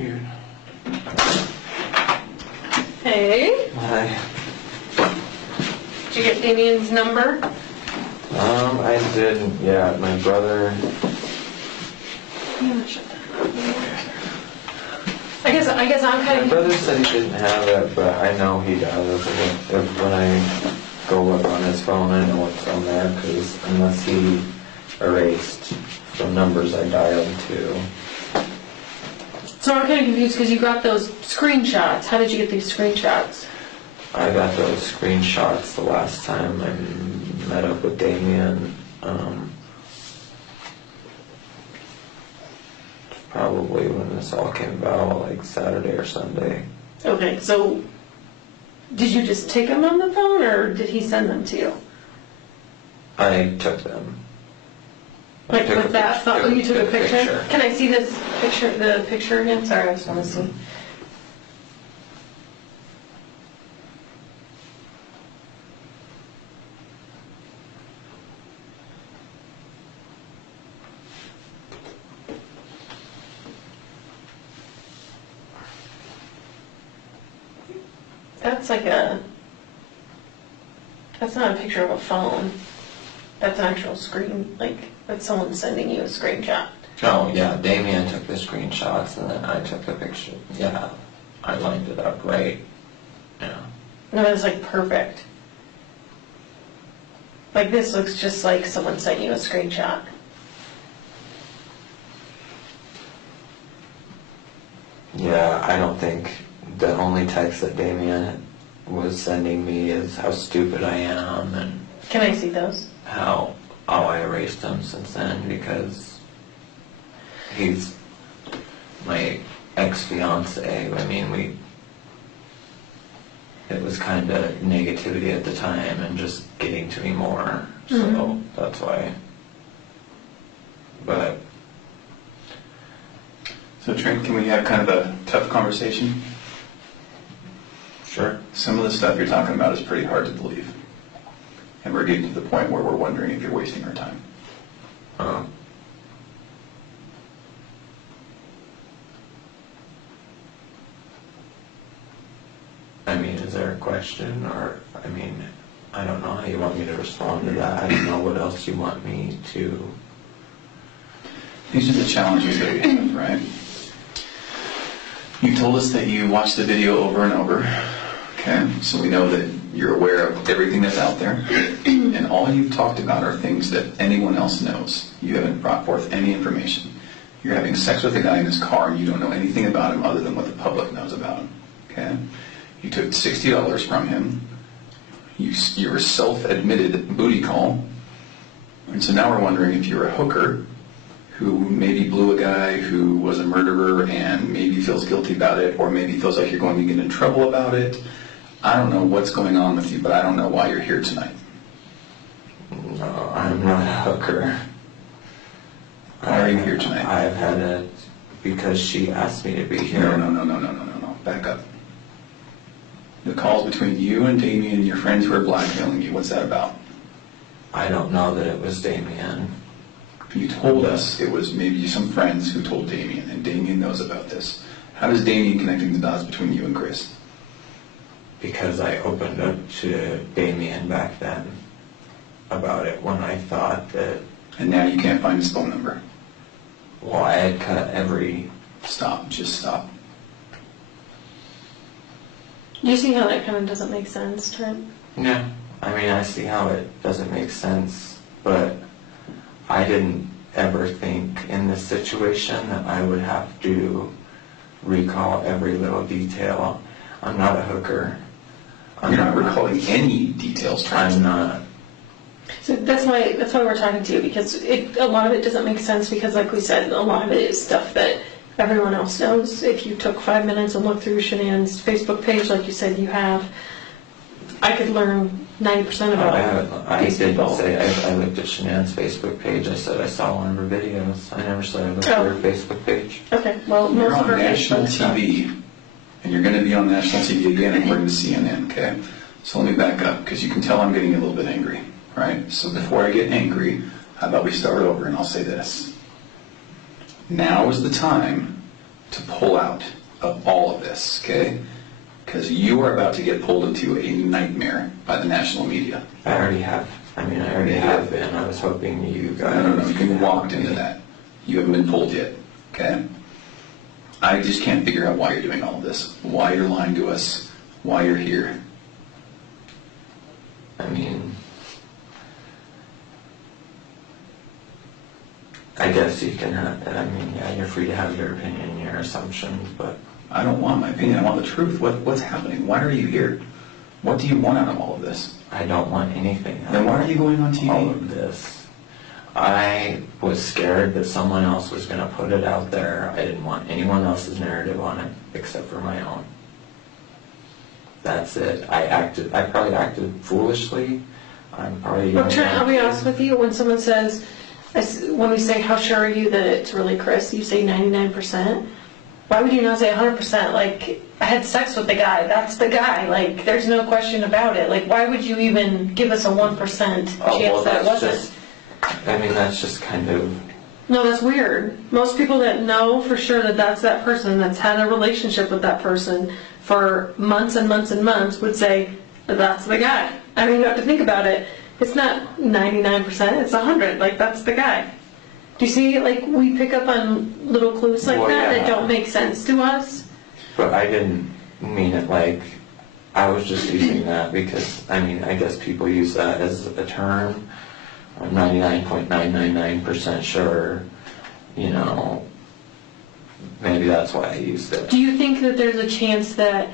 Dude. Hey. Hi. Did you get Damien's number? I didn't yet. My brother... I I guess I'm My kind of... brother said he didn't have it, but I know he does. When I go look on his phone, I know what's on there, because unless he erased the numbers I dialed to. So I'm kind of confused because you got those screenshots. How did you get these screenshots? I got those screenshots the last time I met up with Damien. Probably when this all came about, like Saturday or Sunday. Okay, so did you just take them on the phone, or did he send them to you? I took them. Like with that phone, you took a picture? Can I see this picture, the picture again? Sorry, I just want to see. That's not a picture of a phone. That's an actual screen, like, that's someone sending you a screenshot. Oh, yeah, Damien took the screenshots and then I took the picture. Yeah, I lined it up right. Yeah. No, it's like perfect. Like, this looks just like someone sent you a screenshot. Yeah, I don't think the only text that Damien was sending me is how stupid I am and Can I see those? how I erased him since then, because he's my ex-fiance. I mean, it was kind of negativity at the time and just getting to me more, so that's why. But So Trent, can we have kind of a tough conversation? sure. Some of the stuff you're talking about is pretty hard to believe. And we're getting to the point where we're wondering if you're wasting our time. I mean, is there a question, or, I mean, I don't know how you want me to respond to that. I don't know what else you want me to. These are the challenges that we have, right? You told us that you watched the video over and over, okay? So we know that you're aware of everything that's out there. And all you've talked about are things that anyone else knows. You haven't brought forth any information. You're having sex with a guy in his car and you don't know anything about him other than what the public knows about him, okay? You took $60 from him. You're a self-admitted booty call. And so now we're wondering if you're a hooker who maybe blew a guy who was a murderer and maybe feels guilty about it, or maybe feels like you're going to get in trouble about it. I don't know what's going on with you, but I don't know why you're here tonight. No, I'm not a hooker. Why are you here tonight? I've had it because she asked me to be here. No. Back up. The calls between you and Damien and your friends who are blackmailing you, what's that about? I don't know that it was Damien. You told us it was maybe some friends who told Damien, and Damien knows about this. How does Damien connecting the dots between you and Chris? Because I opened up to Damien back then about it when I thought that... And now you can't find his phone number. Well, I had cut every... Stop, just stop. You see how that kind of doesn't make sense, Trent? Yeah, I mean, I see how it doesn't make sense, but I didn't ever think in this situation that I would have to recall every little detail. I'm not a hooker. You're not recalling any details, Trent. I'm not. So that's why we're talking to you, because a lot of it doesn't make sense, because like we said, a lot of it is stuff that everyone else knows. If you took 5 minutes and looked through Shanann's Facebook page, like you said you have, I could learn 90% about I these didn't people. say I looked at Shanann's Facebook page. I said I saw one of her videos. I never said I looked at her Facebook page. Okay, well, You're most of on our national Facebook stuff. TV, and you're going to be on national TV again according to CNN, okay? So let me back up, because you can tell I'm getting a little bit angry, right? So before I get angry, how about we start over and I'll say this. Now is the time to pull out of all of this, okay? Because you are about to get pulled into a nightmare by the national media. I already have. I mean, I already have been. I was hoping you guys... No, you walked into that. You haven't been pulled yet, okay? I just can't figure out why you're doing all of this, why you're lying to us, why you're here. I mean, I guess you can have, I mean, yeah, you're free to have your opinion, your assumptions, but I don't want my opinion, I want the truth. What's happening? Why are you here? What do you want out of all of this? I don't want anything. Then why are you going on TV? All of this. I was scared that someone else was going to put it out there. I didn't want anyone else's narrative on it except for my own. That's it. I probably acted foolishly. I'm probably... Well, Trent, I'll be honest with you, when someone says, when we say, how sure are you that it's really Chris, you say 99%. Why would you not say 100%? Like, I had sex with the guy, that's the guy. Like, there's no question about it. Like, why would you even give us a 1% chance that it wasn't? I mean, that's just kind of... No, that's weird. Most people that know for sure that that's that person, that's had a relationship with that person for months and months and months, would say, that's the guy. I mean, you have to think about it. It's not 99%, it's 100. Like, that's the guy. Do you see, like, we pick up on little clues like that don't make sense to us? But I didn't mean it like... I was just using that because, I mean, I guess people use that as a term. I'm 99.999% sure, you know, maybe that's why I used it. Do you think that there's a chance that,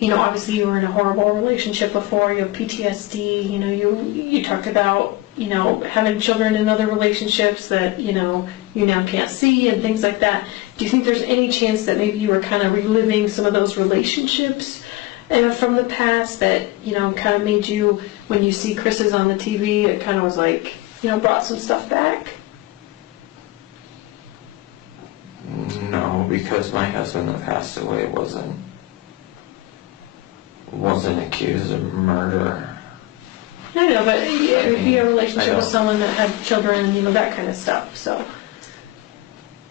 you know, obviously you were in a horrible relationship before, you have PTSD, you know, you talked about, you know, having children in other relationships that, you know, you now can't see and things like that. Do you think there's any chance that maybe you were kind of reliving some of those relationships from the past that, you know, kind of made you, when you see Chris's on the TV, it kind of was like, you know, brought some stuff back? No, because my husband that passed away wasn't accused of murder. I know, but if you have a relationship with someone that had children, you know, that kind of stuff, so.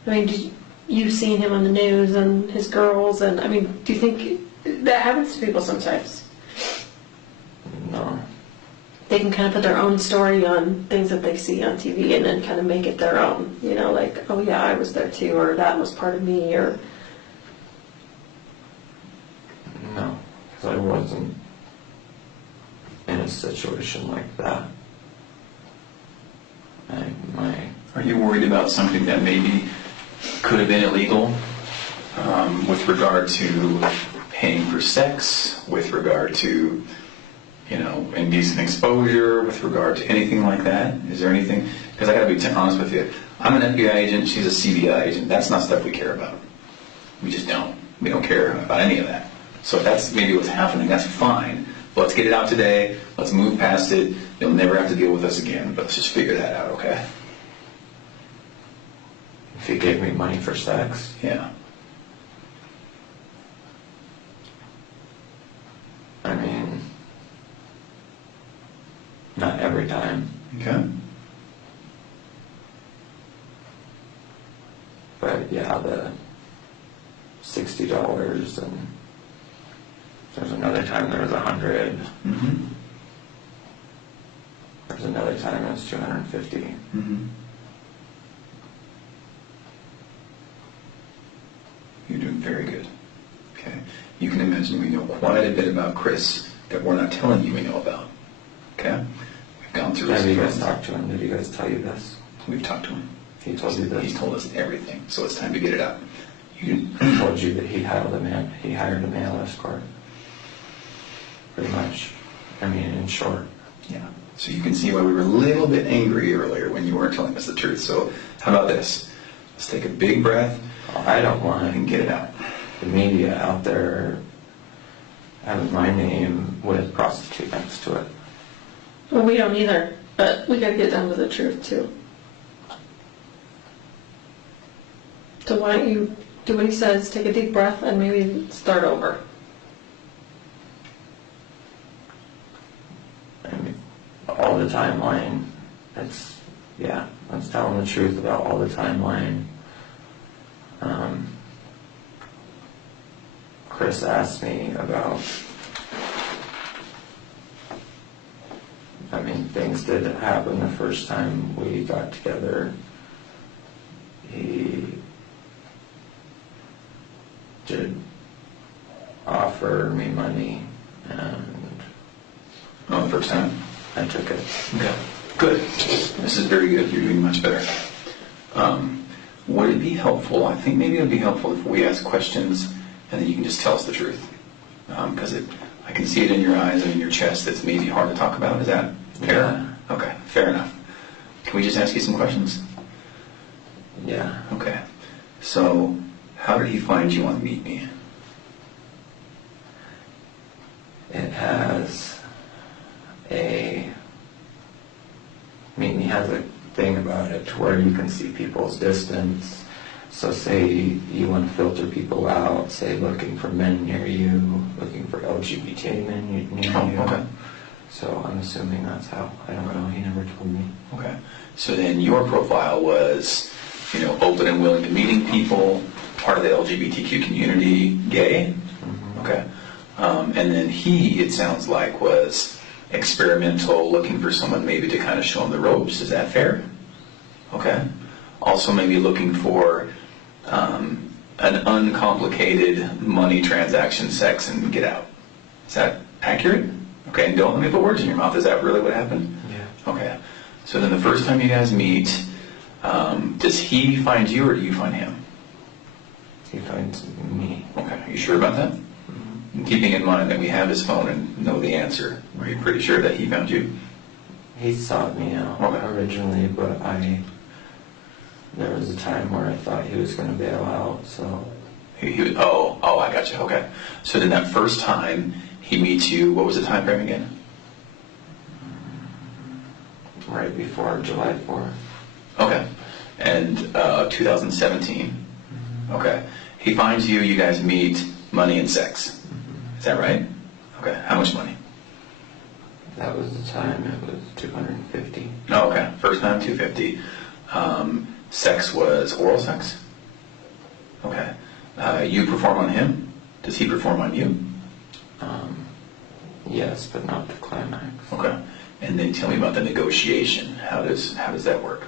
I mean, you've seen him on the news and his girls, and, I mean, do you think that happens to people sometimes? No. They can kind of put their own story on things that they see on TV and then kind of make it their own, you know, like, oh yeah, I was there too, or that was part of me, or... No, because I wasn't in a situation like that. Are you worried about something that maybe could have been illegal with regard to paying for sex, with regard to, you know, indecent exposure, with regard to anything like that? Is there anything? Because I got to be honest with you. I'm an FBI agent. She's a CBI agent. That's not stuff we care about. We just don't. We don't care about any of that. So if that's maybe what's happening, that's fine. But let's get it out today. Let's move past it. You'll never have to deal with us again. But let's just figure that out, okay? If he gave me money for sex? Yeah. I mean, not every time. Okay. But yeah, the $60 and there's another time there was $100. Mm-hmm. There's another time it was $250. Mm-hmm. You're doing very good. Okay. You can imagine we know quite a bit about Chris that we're not telling you we know about. Okay? We've gone through Have his you guys friends. talked to him? Did you guys tell you this? We've talked to him. He told you this? He's told us everything, so it's time to get it out. He told you that he hired a male escort. Pretty much. I mean, in short. Yeah. So you can see why we were a little bit angry earlier when you weren't telling us the truth. So how about this? Let's take a big breath. I don't want And get it out. the media out there having my name with prostitute next to it. Well, we don't either, but we gotta get down to the truth too. So why don't you do what he says, take a deep breath, and maybe start over. I mean, all the timeline, let's tell them the truth about all the timeline. Chris asked me about, I mean, things did happen the first time we got together. He did offer me money, and Oh, the first time? I took it. Okay. Good. This is very good. You're doing much better. Would it be helpful? I think maybe it would be helpful if we ask questions and then you can just tell us the truth. Because I can see it in your eyes and in your chest. It's maybe hard to talk about. Is that fair? Yeah. Okay, fair enough. Can we just ask you some questions? Yeah. Okay. So, how did he find you on Meet Me? It has Meet Me has a thing about it where you can see people's distance. So say you want to filter people out, say looking for men near you, looking for LGBT men near you. Okay. So I'm assuming that's how. I don't know. He never told me. Okay. So then your profile was, open and willing to meeting people, part of the LGBTQ community, gay. Mm-hmm. Okay. And then he, it sounds like, was experimental, looking for someone maybe to kind of show him the ropes. Is that fair? Okay. Also maybe looking for an uncomplicated money transaction, sex, and get out. Is that accurate? Okay, and don't let me put words in your mouth. Is that really what happened? Yeah. Okay. So then the first time you guys meet, does he find you or do you find him? He finds me. Okay. Are you sure about that? Mm-hmm. Keeping in mind that we have his phone and know the answer, are you pretty sure that he found you? He sought me out originally, but there was a time where I thought he was going to bail out, so. Oh, I got you. Okay. So then that first time he meets you, what was the time frame again? Right before July 4th. Okay. And 2017. Mm-hmm. Okay. He finds you, you guys meet, money and sex. Mm-hmm. Is that right? Okay. How much money? That was the time, it was $250. Oh, okay. First time, $250. Sex was oral sex? Okay. You perform on him? Does he perform on you? Yes, but not the climax. Okay. And then tell me about the negotiation. How does that work?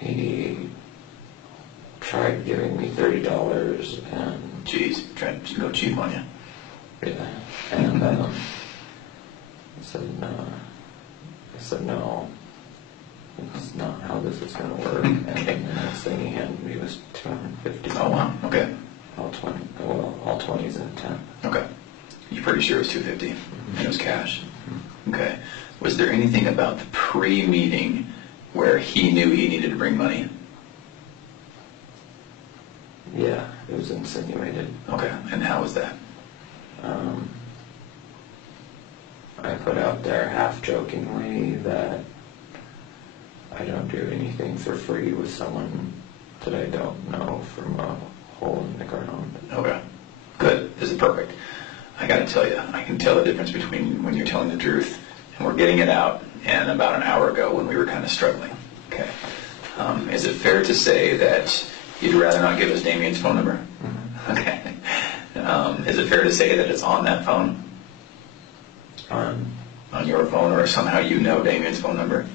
He tried giving me $30 and Jeez, trying to go cheap on you. yeah, and I said no. I said no. It's not how this is going to work. And then the next thing he handed me was $250. Oh wow. Okay. All 20s and 10. Okay. You're pretty sure it was $250 and it was cash. Okay. Was there anything about the pre-meeting where he knew he needed to bring money? Yeah, it was insinuated. Okay. And how was that? I put out there half-jokingly that I don't do anything for free with someone that I don't know from a hole in the ground. Okay. Good. This is perfect. I got to tell you, I can tell the difference between when you're telling the truth and we're getting it out and about an hour ago when we were kind of struggling. Okay. Is it fair to say that you'd rather not give us Damien's phone number? Mm-hmm. Okay. Is it fair to say that it's on that phone? On your phone, or somehow you know Damien's phone number?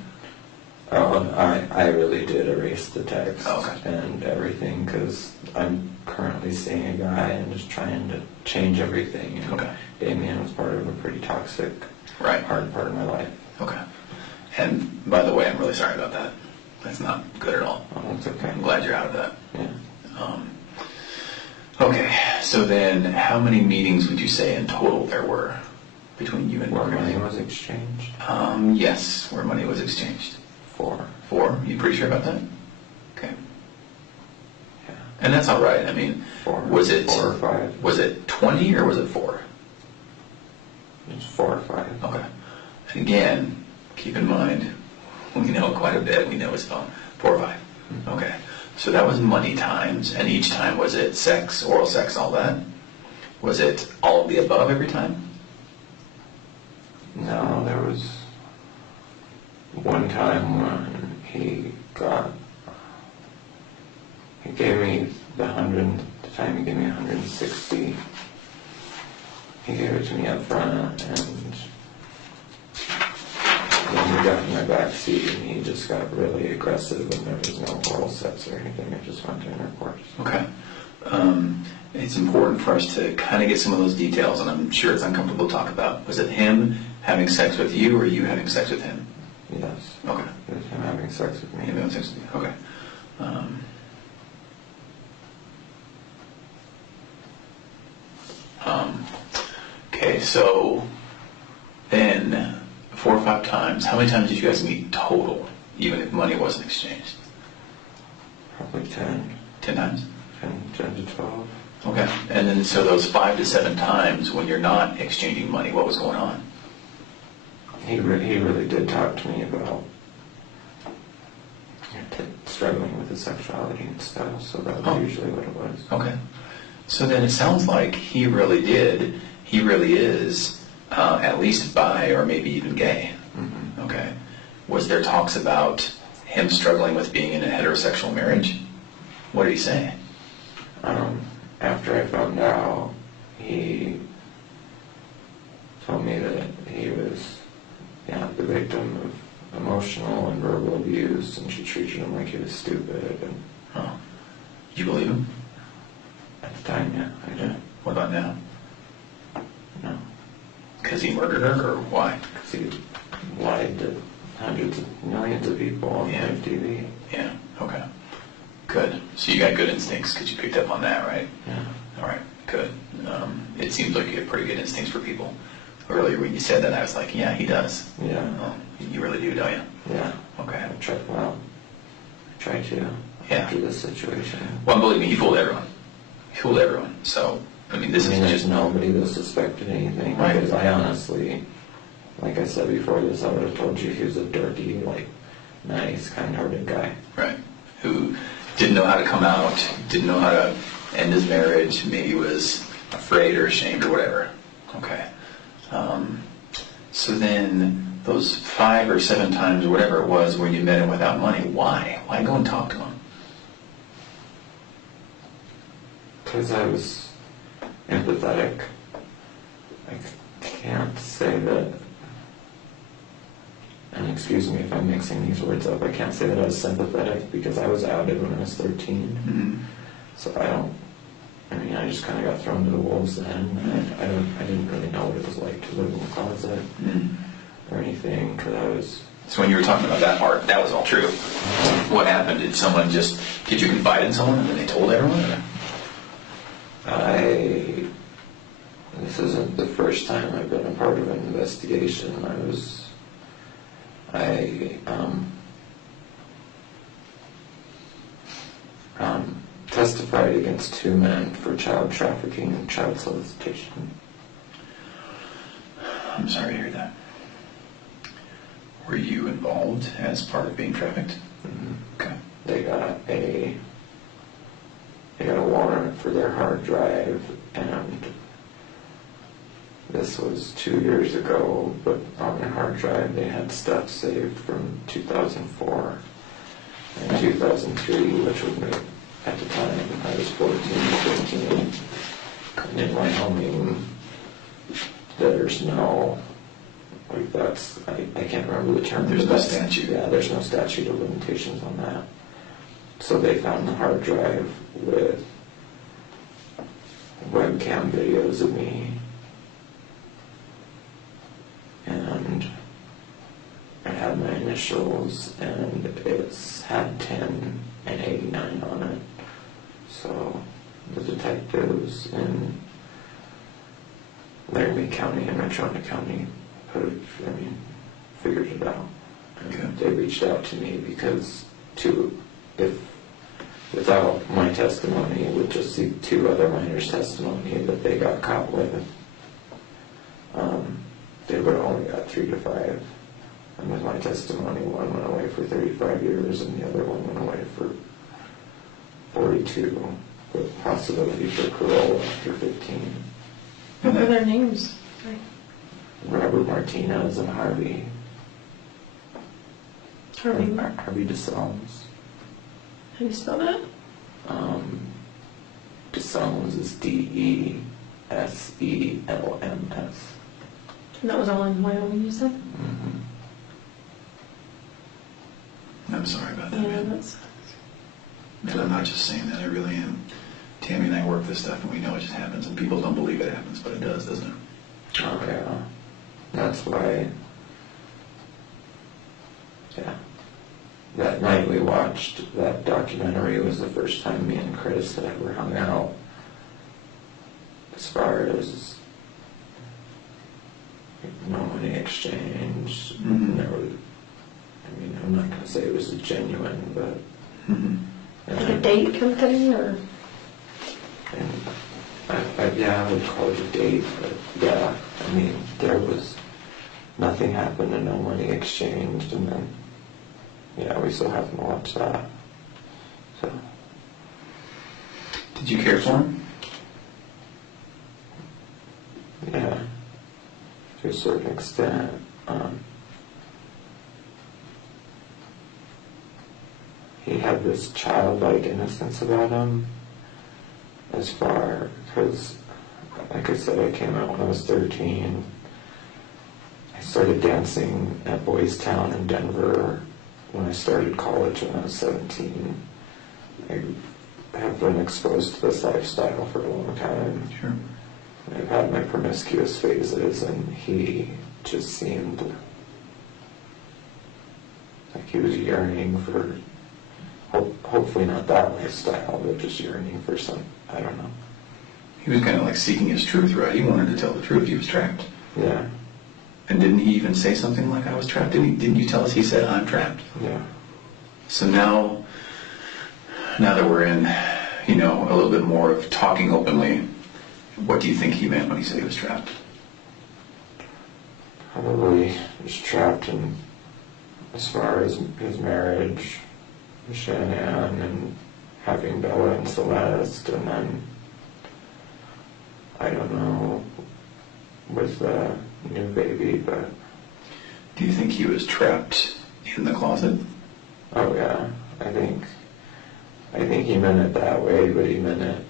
I really did erase the text Okay. and everything because I'm currently seeing a guy and just trying to change everything. And Okay. Damien was part of a pretty toxic, Right. hard part of my life. Okay. And by the way, I'm really sorry about that. That's not good at all. Oh, that's okay. I'm glad you're out of that. Yeah. Okay, so then how many meetings would you say in total there were between you and Where Margaret? money was exchanged? Yes, where money was exchanged. 4. 4? You pretty sure about that? Okay. Yeah. And that's all right. I mean, 4. was it 4 or 5? Was it 20 or was it 4? It was 4 or 5. Okay. And again, keep in mind, we know quite a bit. We know his phone. 4 or 5. Okay. So that was money times, and each time was it sex, oral sex, all that? Was it all of the above every time? No, there was one time when he gave me the time he gave me 160. He gave it to me up front, and then got in my back seat and he just got really aggressive and there was no oral sex or anything. It just went to intercourse. Okay. It's important for us to kind of get some of those details, and I'm sure it's uncomfortable to talk about. Was it him having sex with you or you having sex with him? Yes. Okay. It was him having sex with me. Him having sex with you. Okay. Okay, so then 4 or 5 times, how many times did you guys meet total, even if money wasn't exchanged? Probably 10. 10 times? 10 to 12. Okay, and then so those 5 to 7 times when you're not exchanging money, what was going on? He really did talk to me about struggling with his sexuality and stuff, so that was usually what it was. Okay. So then it sounds like he really is at least bi or maybe even gay. Mm-hmm. Okay. Was there talks about him struggling with being in a heterosexual marriage? What did he say? After I found out, he told me that he was the victim of emotional and verbal abuse, and she treated him like he was stupid. And Did you believe him? at the time, yeah, I did. What about now? No, Because he murdered her, or why? because he lied to hundreds of millions of people on live TV. Yeah, okay. Good. So you got good instincts because you picked up on that, right? Yeah. All right, good. It seems like you have pretty good instincts for people. Earlier when you said that, I was like, yeah, he does. Yeah. You really do, don't you? Yeah. Okay. I tried to after this situation. Well, believe me, he fooled everyone. He fooled everyone. So, I mean, this is there's just... nobody that suspected anything. Right. Because I honestly, like I said before this, I would have told you he was a dirty, nice, kind-hearted guy. Right. Who didn't know how to come out, didn't know how to end his marriage, maybe was afraid or ashamed or whatever. Okay. So then, those 5 or 7 times or whatever it was where you met him without money, why? Why go and talk to him? Because I was empathetic. I can't say that, and excuse me if I'm mixing these words up, I can't say that I was sympathetic because I was outed when I was 13. Mm-hmm. So I just kind of got thrown to the wolves then. I didn't really know what it was like to live in the closet or anything, because I was... So when you were talking about that part, that was all true. What happened? Did you confide in someone and then they told everyone? Or? This isn't the first time I've been a part of an investigation. I testified against 2 men for child trafficking and child solicitation. I'm sorry to hear that. Were you involved as part of being trafficked? Mm-hmm. Okay. They got a warrant for their hard drive, and this was 2 years ago, but on their hard drive they had stuff saved from 2004 and 2003, which would make, at the time, I was 14, 15, in Wyoming, there's no, I can't remember the term. There's no statute. Yeah, there's no statute of limitations on that. So they found the hard drive with webcam videos of me, and it had my initials, and it's had 10 and 89 on it. So the detectives in Laramie County and Metro County figured it out. And they reached out to me because without my testimony, with just the 2 other minors' testimony that they got caught with, they would have only got 3 to 5. And with my testimony, one went away for 35 years and the other one went away for 42, with possibility for parole after 15. What were their names? Robert Martinez and Harvey. Harvey DeSalms. How do you spell that? DeSalms is DeSelms. And that was all in Wyoming, you said? Mm-hmm. I'm sorry about that, Yeah, man. that's... And I'm not just saying that, I really am. Tammy and I work this stuff, and we know it just happens, and people don't believe it happens, but it does, doesn't it? Oh, yeah. That's why, yeah. That night we watched that documentary was the first time me and Chris had ever hung out. As far as no money exchange, there was, I mean, I'm not going to say it was a genuine, but... Like a date kind of thing, or? And yeah, I would call it a date, but yeah, I mean, there was nothing happened and no money exchanged, and then, yeah, we still haven't watched that. So. Did you care for him? Yeah, to a certain extent. He had this childlike innocence about him, as far, because, like I said, I came out when I was 13. I started dancing at Boys Town in Denver when I started college when I was 17. I have been exposed to this lifestyle for a long time. Sure. I've had my promiscuous phases, and he just seemed like he was yearning for, hopefully not that lifestyle, but just yearning for some, I don't know. He was kind of like seeking his truth, right? He wanted to tell the truth. He was trapped. Yeah. And didn't he even say something like, I was trapped? Didn't you tell us he said, I'm trapped? Yeah. So now that we're in, a little bit more of talking openly, what do you think he meant when he said he was trapped? Probably just trapped in, as far as his marriage with Shannon and having Bella and Celeste, and then, I don't know, with the new baby, but... Do you think he was trapped in the closet? Oh yeah, I think he meant it that way, but he meant it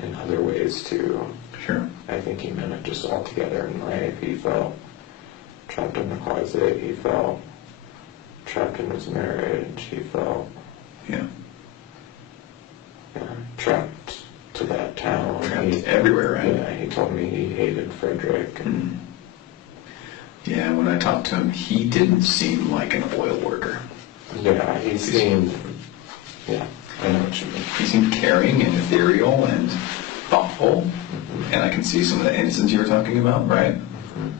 in other ways too. Sure. I think he meant it just altogether in life. He felt trapped in the closet. He felt trapped in his marriage. He felt trapped to that town. Trapped everywhere, right? Yeah, he told me he hated Frederick. And Yeah, when I talked to him, he didn't seem like an oil worker. yeah, he seemed, yeah, I know what you mean. He seemed caring and ethereal and thoughtful, and I can see some of the innocence you were talking about, right?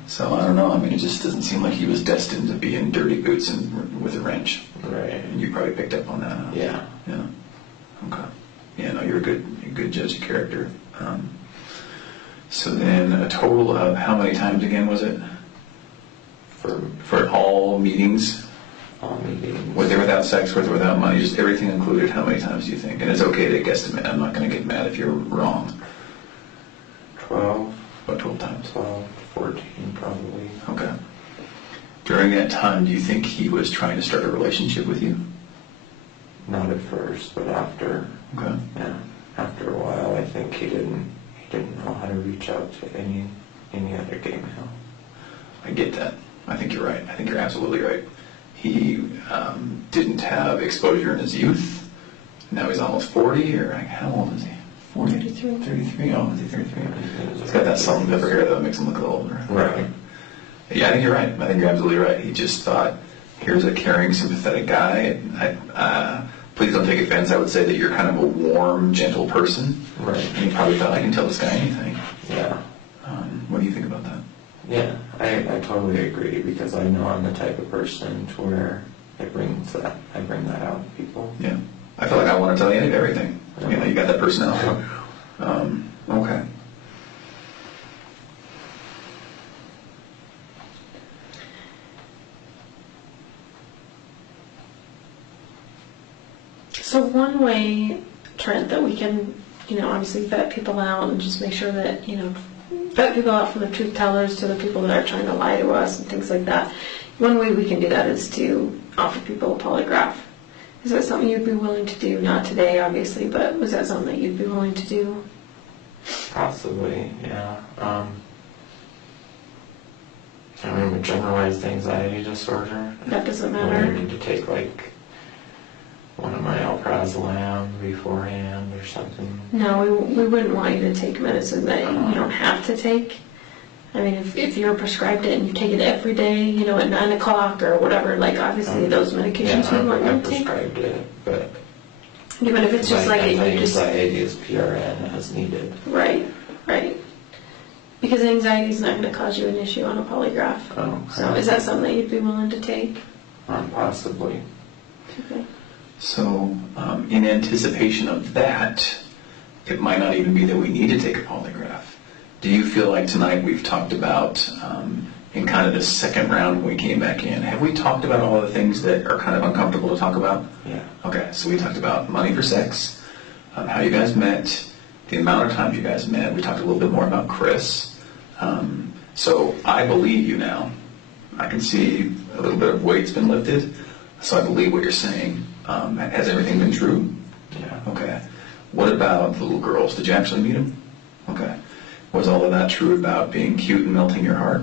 So I don't know. I mean, it just doesn't seem like he was destined to be in dirty boots and with a wrench. Right. And you probably picked up on that. Huh? Yeah. Yeah. Okay. Yeah. No, you're a good judge of character. So then, a total of how many times again was it? For all meetings? All meetings. With or without sex, with or without money, just everything included. How many times do you think? And it's okay to guesstimate. I'm not going to get mad if you're wrong. 12. About 12 times. 12, 14 probably. Okay. During that time, do you think he was trying to start a relationship with you? Not at first, but after. Okay. Yeah. After a while, I think he didn't know how to reach out to any other gay male. I get that. I think you're right. I think you're absolutely right. He didn't have exposure in his youth. Now he's almost 40, or how old is he? 40? 33. 33? Oh, is he 33? He's got that salt and pepper hair that makes him look a little older. Right. Yeah, I think you're right. I think you're absolutely right. He just thought, here's a caring, sympathetic guy. Please don't take offense. I would say that you're kind of a warm, gentle person. Right. And he probably thought, I can tell this guy anything. Yeah. What do you think about that? Yeah, I totally agree, because I know I'm the type of person to where I bring that out in people. Yeah. I feel like I want to tell you everything. You got that personality. Okay. So one way, Trent, that we can, obviously vet people out and just make sure that, vet people out from the truth tellers to the people that are trying to lie to us and things like that. One way we can do that is to offer people a polygraph. Is that something you'd be willing to do? Not today, obviously, but was that something that you'd be willing to do? Possibly, yeah. I mean, with generalized anxiety disorder, That doesn't I matter. need to take, like, midazolam beforehand or something? No, we wouldn't want you to take medicine that you don't have to take. I mean, if you're prescribed it and you take it every day, you know, at 9 o'clock or whatever, like obviously those medications we want you I to take. prescribed it, but Even if it's just like I you use just that AD's PRN as needed. right. Because anxiety is not going to cause you an issue on a polygraph. Oh, So is that something that you'd be willing to take? Possibly. Okay. So, in anticipation of that, it might not even be that we need to take a polygraph. Do you feel like tonight we've talked about, in kind of the second round when we came back in, have we talked about all the things that are kind of uncomfortable to talk about? Yeah. Okay, so we talked about money for sex, how you guys met, the amount of times you guys met. We talked a little bit more about Chris. So I believe you now. I can see a little bit of weight's been lifted, so I believe what you're saying. Has everything been true? Yeah. Okay. What about the little girls? Did you actually meet them? Okay. Was all of that true about being cute and melting your heart?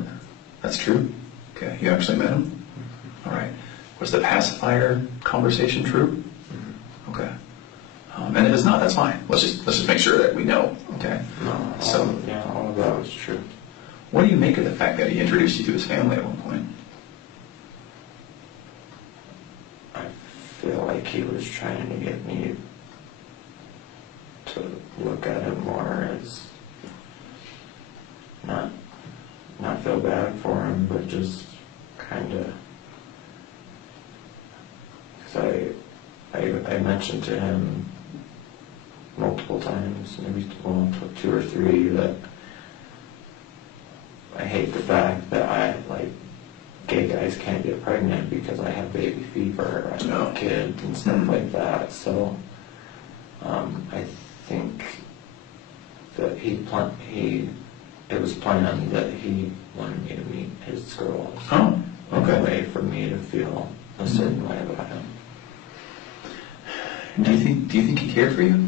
That's true? Okay. You actually met them? All right. Was the pacifier conversation true? Okay. And if it's not, that's fine. Let's just make sure that we know. Okay. No, all of that was true. What do you make of the fact that he introduced you to his family at one point? I feel like he was trying to get me to look at him more as not feel bad for him, but just kind of, because I mentioned to him multiple times, maybe 2 or 3, that I hate the fact that gay guys can't get pregnant because I have baby fever, I have kids and stuff like that. So I think that it was planned that he wanted me to meet his girls. Oh, okay. In a way for me to feel a certain way about him. Do you think he cared for you?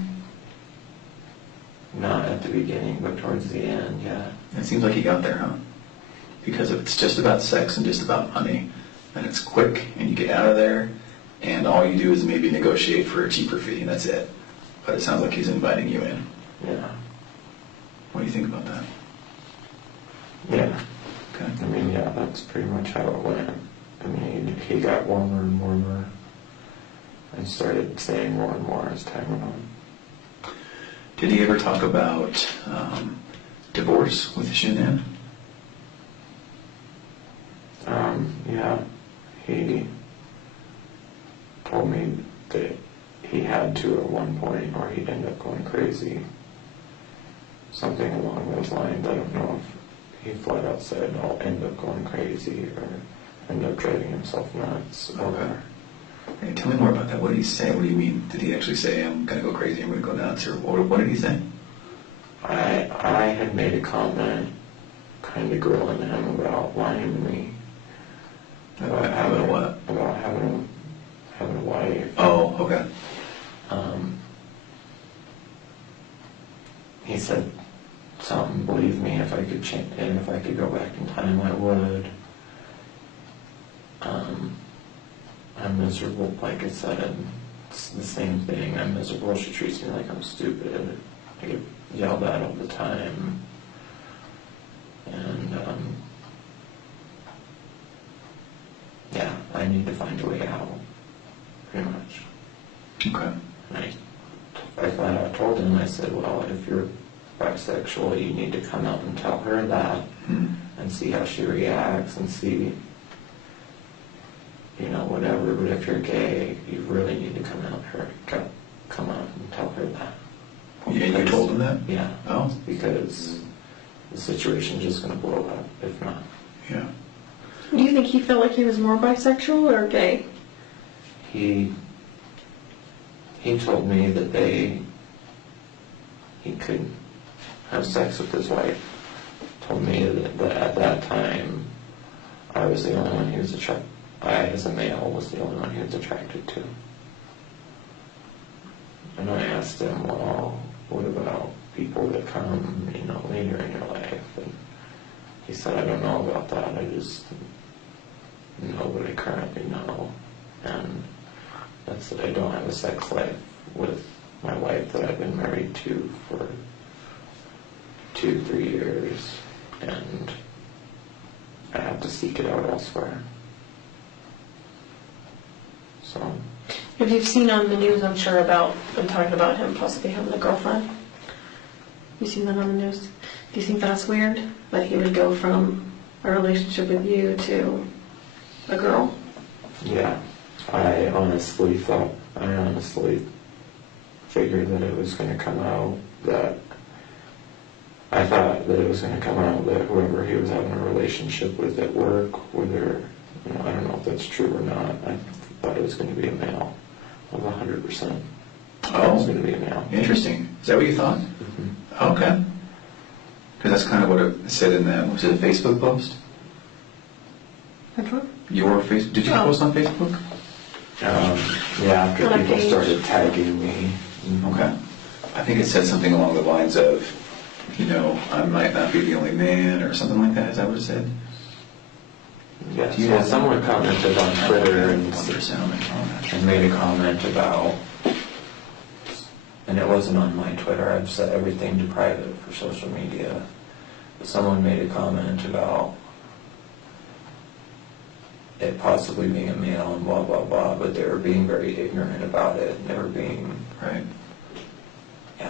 Not at the beginning, but towards the end, yeah. It seems like he got there, huh? Because if it's just about sex and just about money, then it's quick and you get out of there, and all you do is maybe negotiate for a cheaper fee, and that's it. But it sounds like he's inviting you in. Yeah. What do you think about that? Yeah. Okay. I mean, yeah, that's pretty much how it went. I mean, he got warmer and warmer and started saying more and more as time went on. Did he ever talk about divorce with Shanann? Yeah, he told me that he had to at one point or he'd end up going crazy. Something along those lines. I don't know if he flat out said, I'll end up going crazy or end up driving himself nuts. Okay. Hey, tell me more about that. What did he say? What do you mean? Did he actually say, I'm going to go crazy, I'm going to go nuts? Or what did he say? I had made a comment kind of grilling him about lying to me. About having a what? About having a wife. Oh, okay. He said something, believe me, if I could change, and if I could go back in time, I would. I'm miserable, like I said. It's the same thing. I'm miserable. She treats me like I'm stupid. I get yelled at all the time. And, yeah, I need to find a way out, pretty much. Okay. And I flat out told him, I said, well, if you're bisexual, you need to come out and tell her that and see how she reacts and see, you know, whatever. But if you're gay, you really need to come out and tell her that. Yeah, you told him that? Yeah. Oh. Because the situation's just going to blow up if not. Yeah. Do you think he felt like he was more bisexual or gay? He told me that he could have sex with his wife. Told me that at that time I was the only one he was attracted. I, as a male, was the only one he was attracted to. And I asked him, well, what about people that come, you know, later in your life? And he said, I don't know about that. I just know what I currently know. And That's that I don't have a sex life with my wife that I've been married to for 2-3 years, and I have to seek it out elsewhere. So, If you've seen on the news, I'm sure, about them talking about him possibly having a girlfriend. You seen that on the news? Do you think that's weird? That he would go from a relationship with you to a girl? yeah, I honestly figured that it was going to come out that I thought that it was going to come out that whoever he was having a relationship with at work, whether, I don't know if that's true or not, I thought it was going to be a male. I was 100%. Oh, it was going to be a male. Interesting. Is that what you thought? Mm-hmm. Okay. Because that's kind of what it said in the, was it a Facebook post? Your Facebook, did you post on Facebook? Yeah, after On a people page. started tagging me. Okay. I think it said something along the lines of, I might not be the only man, or something like that. Is that what it said? Yes, Do you well, have- someone commented on Twitter and 1% on my phone. made a comment about, and it wasn't on my Twitter, I've set everything to private for social media, but someone made a comment about it possibly being a male and blah, blah, blah, but they were being very ignorant about it, and they were being, Right.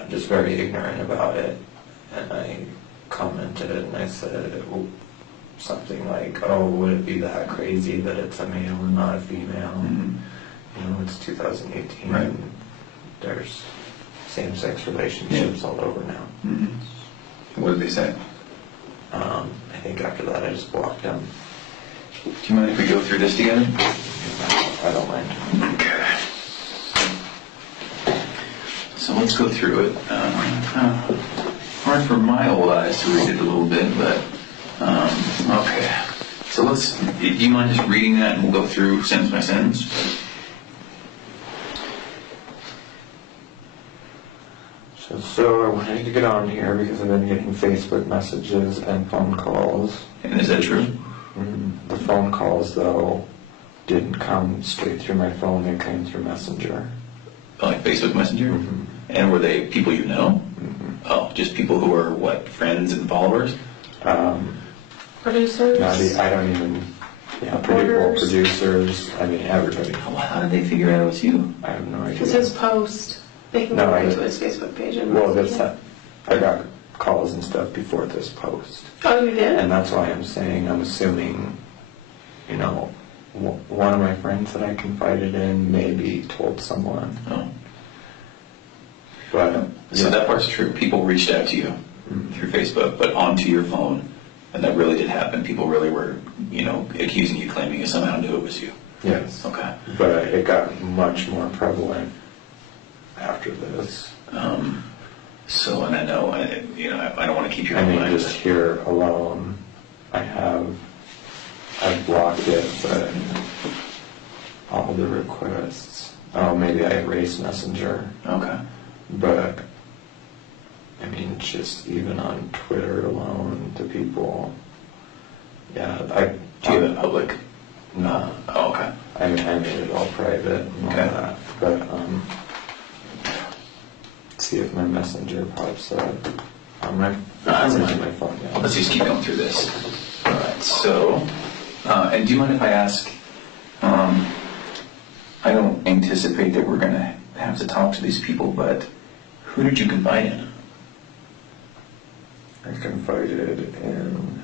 just very ignorant about it, and I commented and I said something like, oh, would it be that crazy that it's a male and not a female? Mm-hmm. It's 2018, Right. and there's same-sex relationships all over now. Mm-hmm. What did they say? I think after that I just blocked them. Do you mind if we go through this together? I don't mind. Okay. So let's go through it. Hard for my old eyes to read it a little bit, but okay. So do you mind just reading that and we'll go through sentence by sentence? So I wanted to get on here because I've been getting Facebook messages and phone calls. And is that true? The phone calls, though, didn't come straight through my phone, they came through Messenger. Like Facebook Messenger? Mm-hmm. And were they people you know? Mm-hmm. Oh, just people who are, what, friends and followers? Producers? I don't even, Reporters. producers, everybody. Well, how did they figure out it was you? I have no idea. Because his post, they can No, go right I- to his Facebook page and Well, I got calls and stuff before this post. Oh, you did? And that's why I'm saying, I'm assuming, one of my friends that I confided in maybe told someone. Oh. But, So that part's true. People reached out to you through Facebook, but onto your phone, and that really did happen. People really were, accusing you, claiming you somehow knew it was you. yes. Okay. But it got much more prevalent after this. So, and I know, I don't want to keep you in mind. Just here alone, I've blocked it, but all the requests, maybe I erased Messenger, Okay. but just even on Twitter alone, to people, Do you have it public? No. Oh, okay. I made it all private and all Okay. that, but, see if my Messenger pops up on my, That's on fine. my phone, yeah. Let's just keep going through this. All right, so, and do you mind if I ask, I don't anticipate that we're going to have to talk to these people, but who did you confide in? I confided in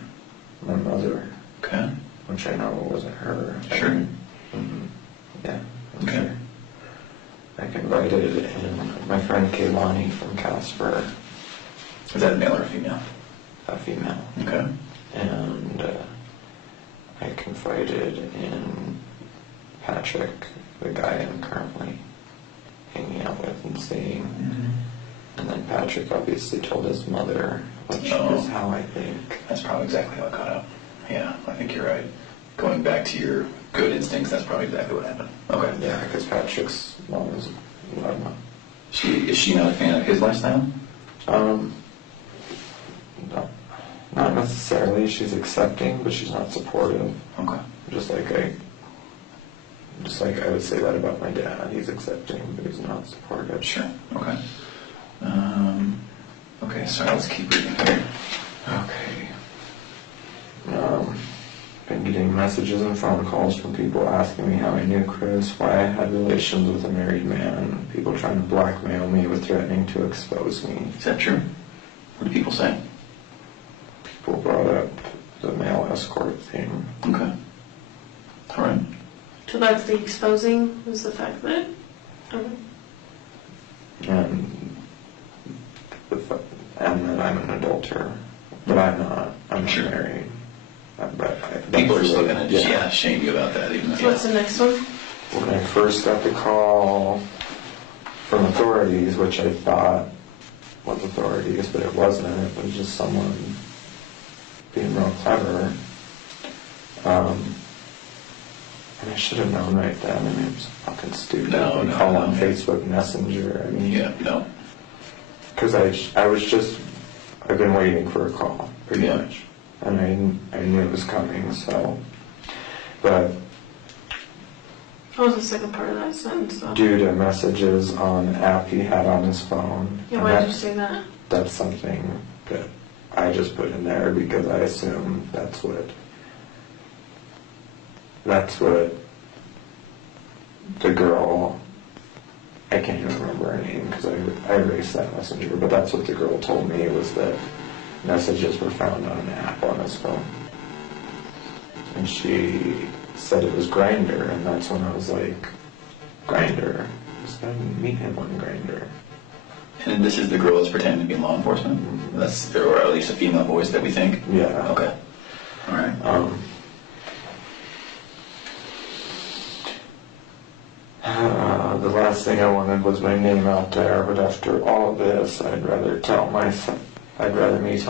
my mother, Okay. which I know wasn't her. Sure. Yeah, I'm Okay. sure. I confided in my friend Kaylani from Casper, Is that a male or a female? a female, Okay. and I confided in Patrick, the guy I'm currently hanging out with and seeing. And then Patrick obviously told his mother, which is how I think. That's probably exactly how it caught up. Yeah, I think you're right. Going back to your good instincts, that's probably exactly what happened. Okay. Yeah, because Patrick's mom is, I don't know. Is she not a fan of his lifestyle? No, not necessarily. She's accepting, but she's not supportive. Okay. Just like Just like I would say that about my dad. He's accepting, but he's not supportive. Sure. Okay. Okay, sorry, let's keep reading here. Okay. Been getting messages and phone calls from people asking me how I knew Chris, why I had relations with a married man, people trying to blackmail me with threatening to expose me. Is that true? What do people say? People brought up the male escort thing. Okay. All right. So that's the exposing, was the fact that, And that I'm an adulterer. But I'm not. I'm Sure. not married. But People are still going to shame you about that, even though. so what's the next one? When I first got the call from authorities, which I thought was authorities, but it wasn't. It was just someone being real clever. And I should have known right then. I mean, it was fucking stupid. No, Call on Facebook Messenger. I mean, Yeah, no. because I've been waiting for a call, pretty Yeah. much. And I knew it was coming, so. But What was the second part of that sentence, though? due to messages on an app he had on his phone. Yeah, and why did you say that? That's something that I just put in there because I assume that's what the girl, I can't even remember her name because I erased that messenger, but that's what the girl told me, was that messages were found on an app on his phone. And she said it was Grindr, and that's when I was like, Grindr? I didn't meet him on Grindr. And this is the girl that's pretending to be law enforcement? That's, or at least a female voice that we think? Yeah. Okay. All right. The last thing I wanted was my name out there, but after all of this, I'd rather me tell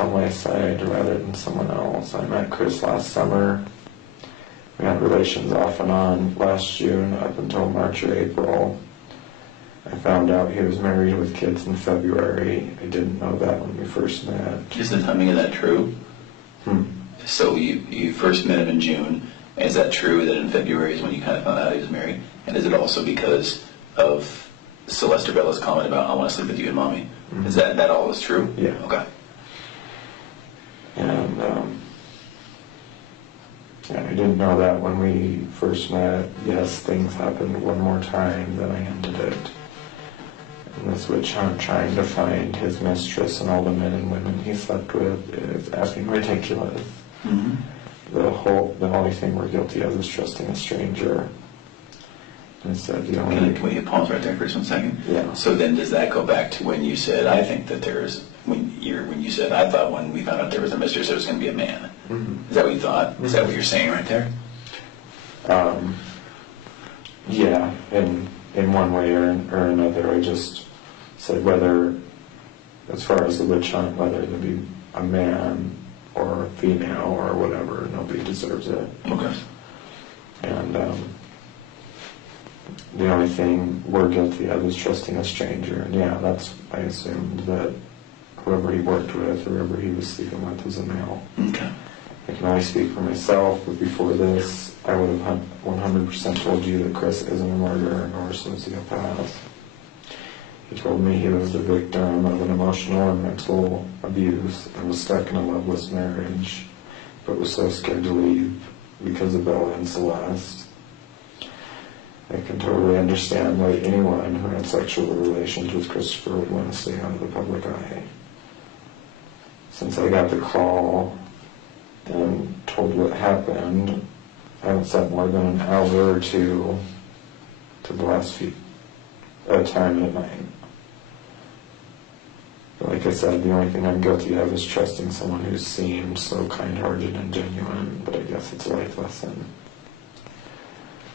my side rather than someone else. I met Chris last summer. We had relations off and on last June up until March or April. I found out he was married with kids in February. I didn't know that when we first met. Is the timing of that true? So you first met him in June. Is that true that in February is when you kind of found out he was married? And is it also because of Celeste Bella's comment about, I want to sleep with you and mommy? Mm-hmm. Is that all is true? Yeah. Okay. And I didn't know that when we first met. Yes, things happened one more time, then I ended it. And this witch hunt trying to find his mistress and all the men and women he slept with is effing ridiculous. Mm-hmm. The only thing we're guilty of is trusting a stranger. Instead, you know. Can we pause right there for just 1 second? Yeah. So then does that go back to when you said, I think that there's, when you said, I thought when we found out there was a mistress, there was going to be a man. Mm-hmm. Is that what you thought? Mm-hmm. Is that what you're saying right there? Yeah, in one way or another. I just said whether, as far as the witch hunt, whether it be a man or a female or whatever, nobody deserves it. Okay. And the only thing we're guilty of is trusting a stranger. And yeah, I assumed that whoever he worked with, whoever he was sleeping with, was a male. Okay. I can only speak for myself, but before this, I would have 100% told you that Chris isn't a murderer nor a sociopath. He told me he was the victim of an emotional and mental abuse and was stuck in a loveless marriage, but was so scared to leave because of Bella and Celeste. I can totally understand why anyone who had sexual relations with Christopher would want to stay out of the public eye. Since I got the call and told what happened, I haven't slept more than an hour or two to the last time at night. But like I said, the only thing I'm guilty of is trusting someone who seemed so kind-hearted and genuine, but I guess it's a life lesson.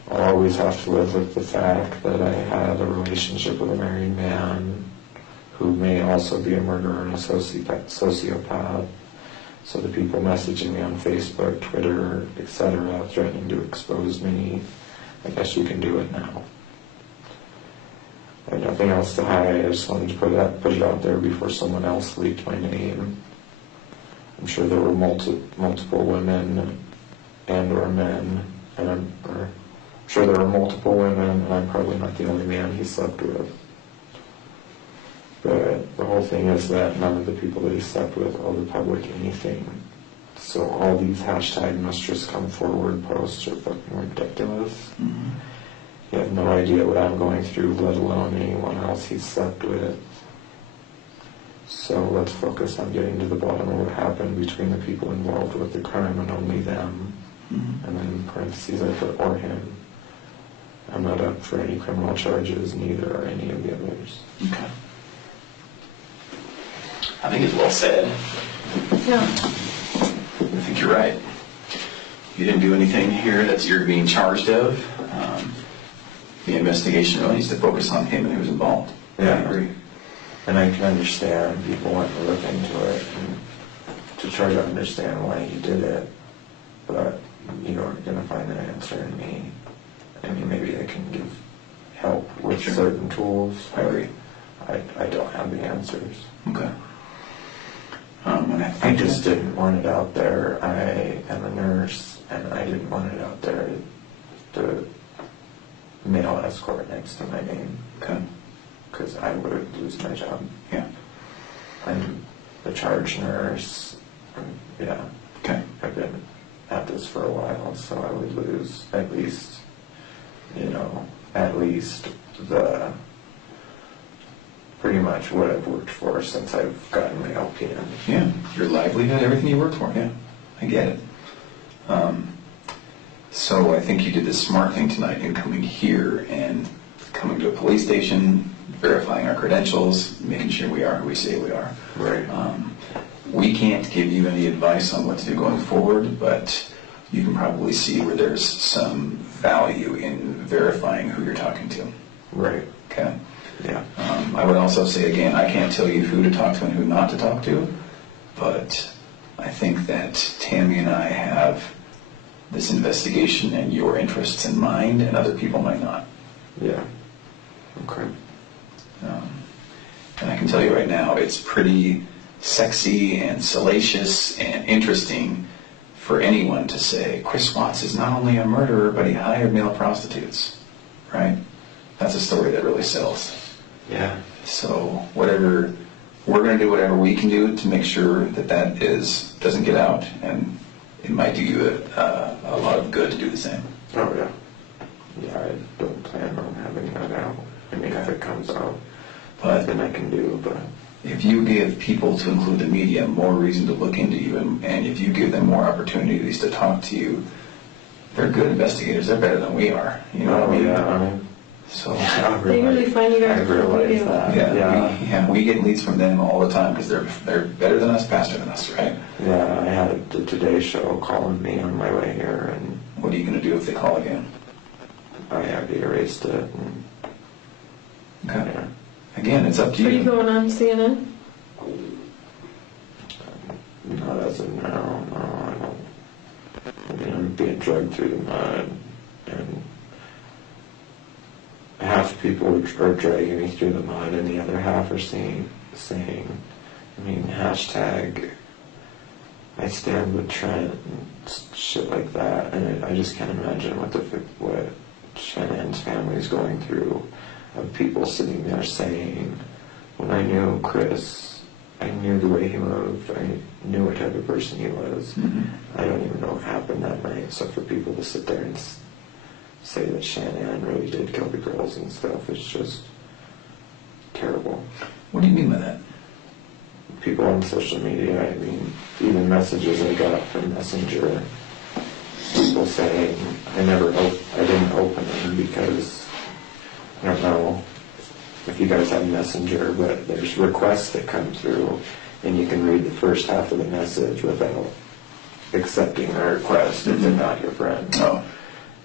I'll always have to live with the fact that I had a relationship with a married man who may also be a murderer and a sociopath. So the people messaging me on Facebook, Twitter, etc., threatening to expose me, I guess you can do it now. I have nothing else to hide. I just wanted to put it out there before someone else leaked my name. I'm sure there were multiple women and or men, or sure there were multiple women, and I'm probably not the only man he slept with. But the whole thing is that none of the people that he slept with owe the public anything. So all these hashtag mistress come forward posts are fucking ridiculous. Mm-hmm. You have no idea what I'm going through, let alone anyone else he's slept with. So let's focus on getting to the bottom of what happened between the people involved with the crime and only them. Mm-hmm. And then in parentheses I put or him. I'm not up for any criminal charges, neither are any of the others. Okay. I think it's well said. Yeah. I think you're right. You didn't do anything here that you're being charged of. The investigation really needs to focus on him and who's involved. Yeah. I agree. And I can understand people want to look into it and to try to understand why he did it, but you aren't going to find an answer in me. I mean, maybe I can give help with Sure. certain tools. I agree. I don't have the answers. Okay. I just didn't want it out there. I am a nurse, and I didn't want it out there. The male escort next to my name. Okay. Because I would lose my job. Yeah. I'm a charge nurse. Yeah. Okay. I've been at this for a while, so I would lose at least, the pretty much what I've worked for since I've gotten my LPN. Yeah. Your livelihood, everything you worked for. Yeah. I get it. So I think you did the smart thing tonight in coming here and coming to a police station, verifying our credentials, making sure we are who we say we are. Right. We can't give you any advice on what to do going forward, but you can probably see where there's some value in verifying who you're talking to. Right. Okay? Yeah. I would also say, again, I can't tell you who to talk to and who not to talk to, but I think that Tammy and I have this investigation and your interests in mind, and other people might not. Yeah. Okay. And I can tell you right now, it's pretty sexy and salacious and interesting for anyone to say, Chris Watts is not only a murderer, but he hired male prostitutes, right? That's a story that really sells. Yeah. So we're going to do whatever we can do to make sure that doesn't get out, and it might do you a lot of good to do the same. Oh, yeah. Yeah, I don't plan on having that out. I mean, if it comes out, But then I can do, but... if you give people, to include the media, more reason to look into you, and if you give them more opportunities to talk to you, they're good investigators. They're better than we are. You know what I mean? Yeah, So, They usually find you guys I before we realize do. that. we get leads from them all the time because they're better than us, faster than us, right? Yeah, I had the Today Show calling me on my way here, and What are you going to do if they call again? I already erased it. And, Okay. yeah. Again, it's up to Are you you. going on CNN? Not as of now, no, I don't. I mean, I'm being dragged through the mud, and half the people are dragging me through the mud, and the other half are saying, I mean, hashtag, I stand with Trent, and shit like that, and I just can't imagine what Shannon's family's going through, of people sitting there saying, when I knew Chris, I knew the way he moved, I knew what type of person he was. Mhm. I don't even know what happened that night, so for people to sit there and say that Shannon really did kill the girls and stuff, it's just terrible. What do you mean by that? People on social media, I mean, even messages I got from Messenger, people saying, I didn't open them because, I don't know if you guys have Messenger, but there's requests that come through, and you can read the first half of the message without accepting the request if they're not your friend. Oh.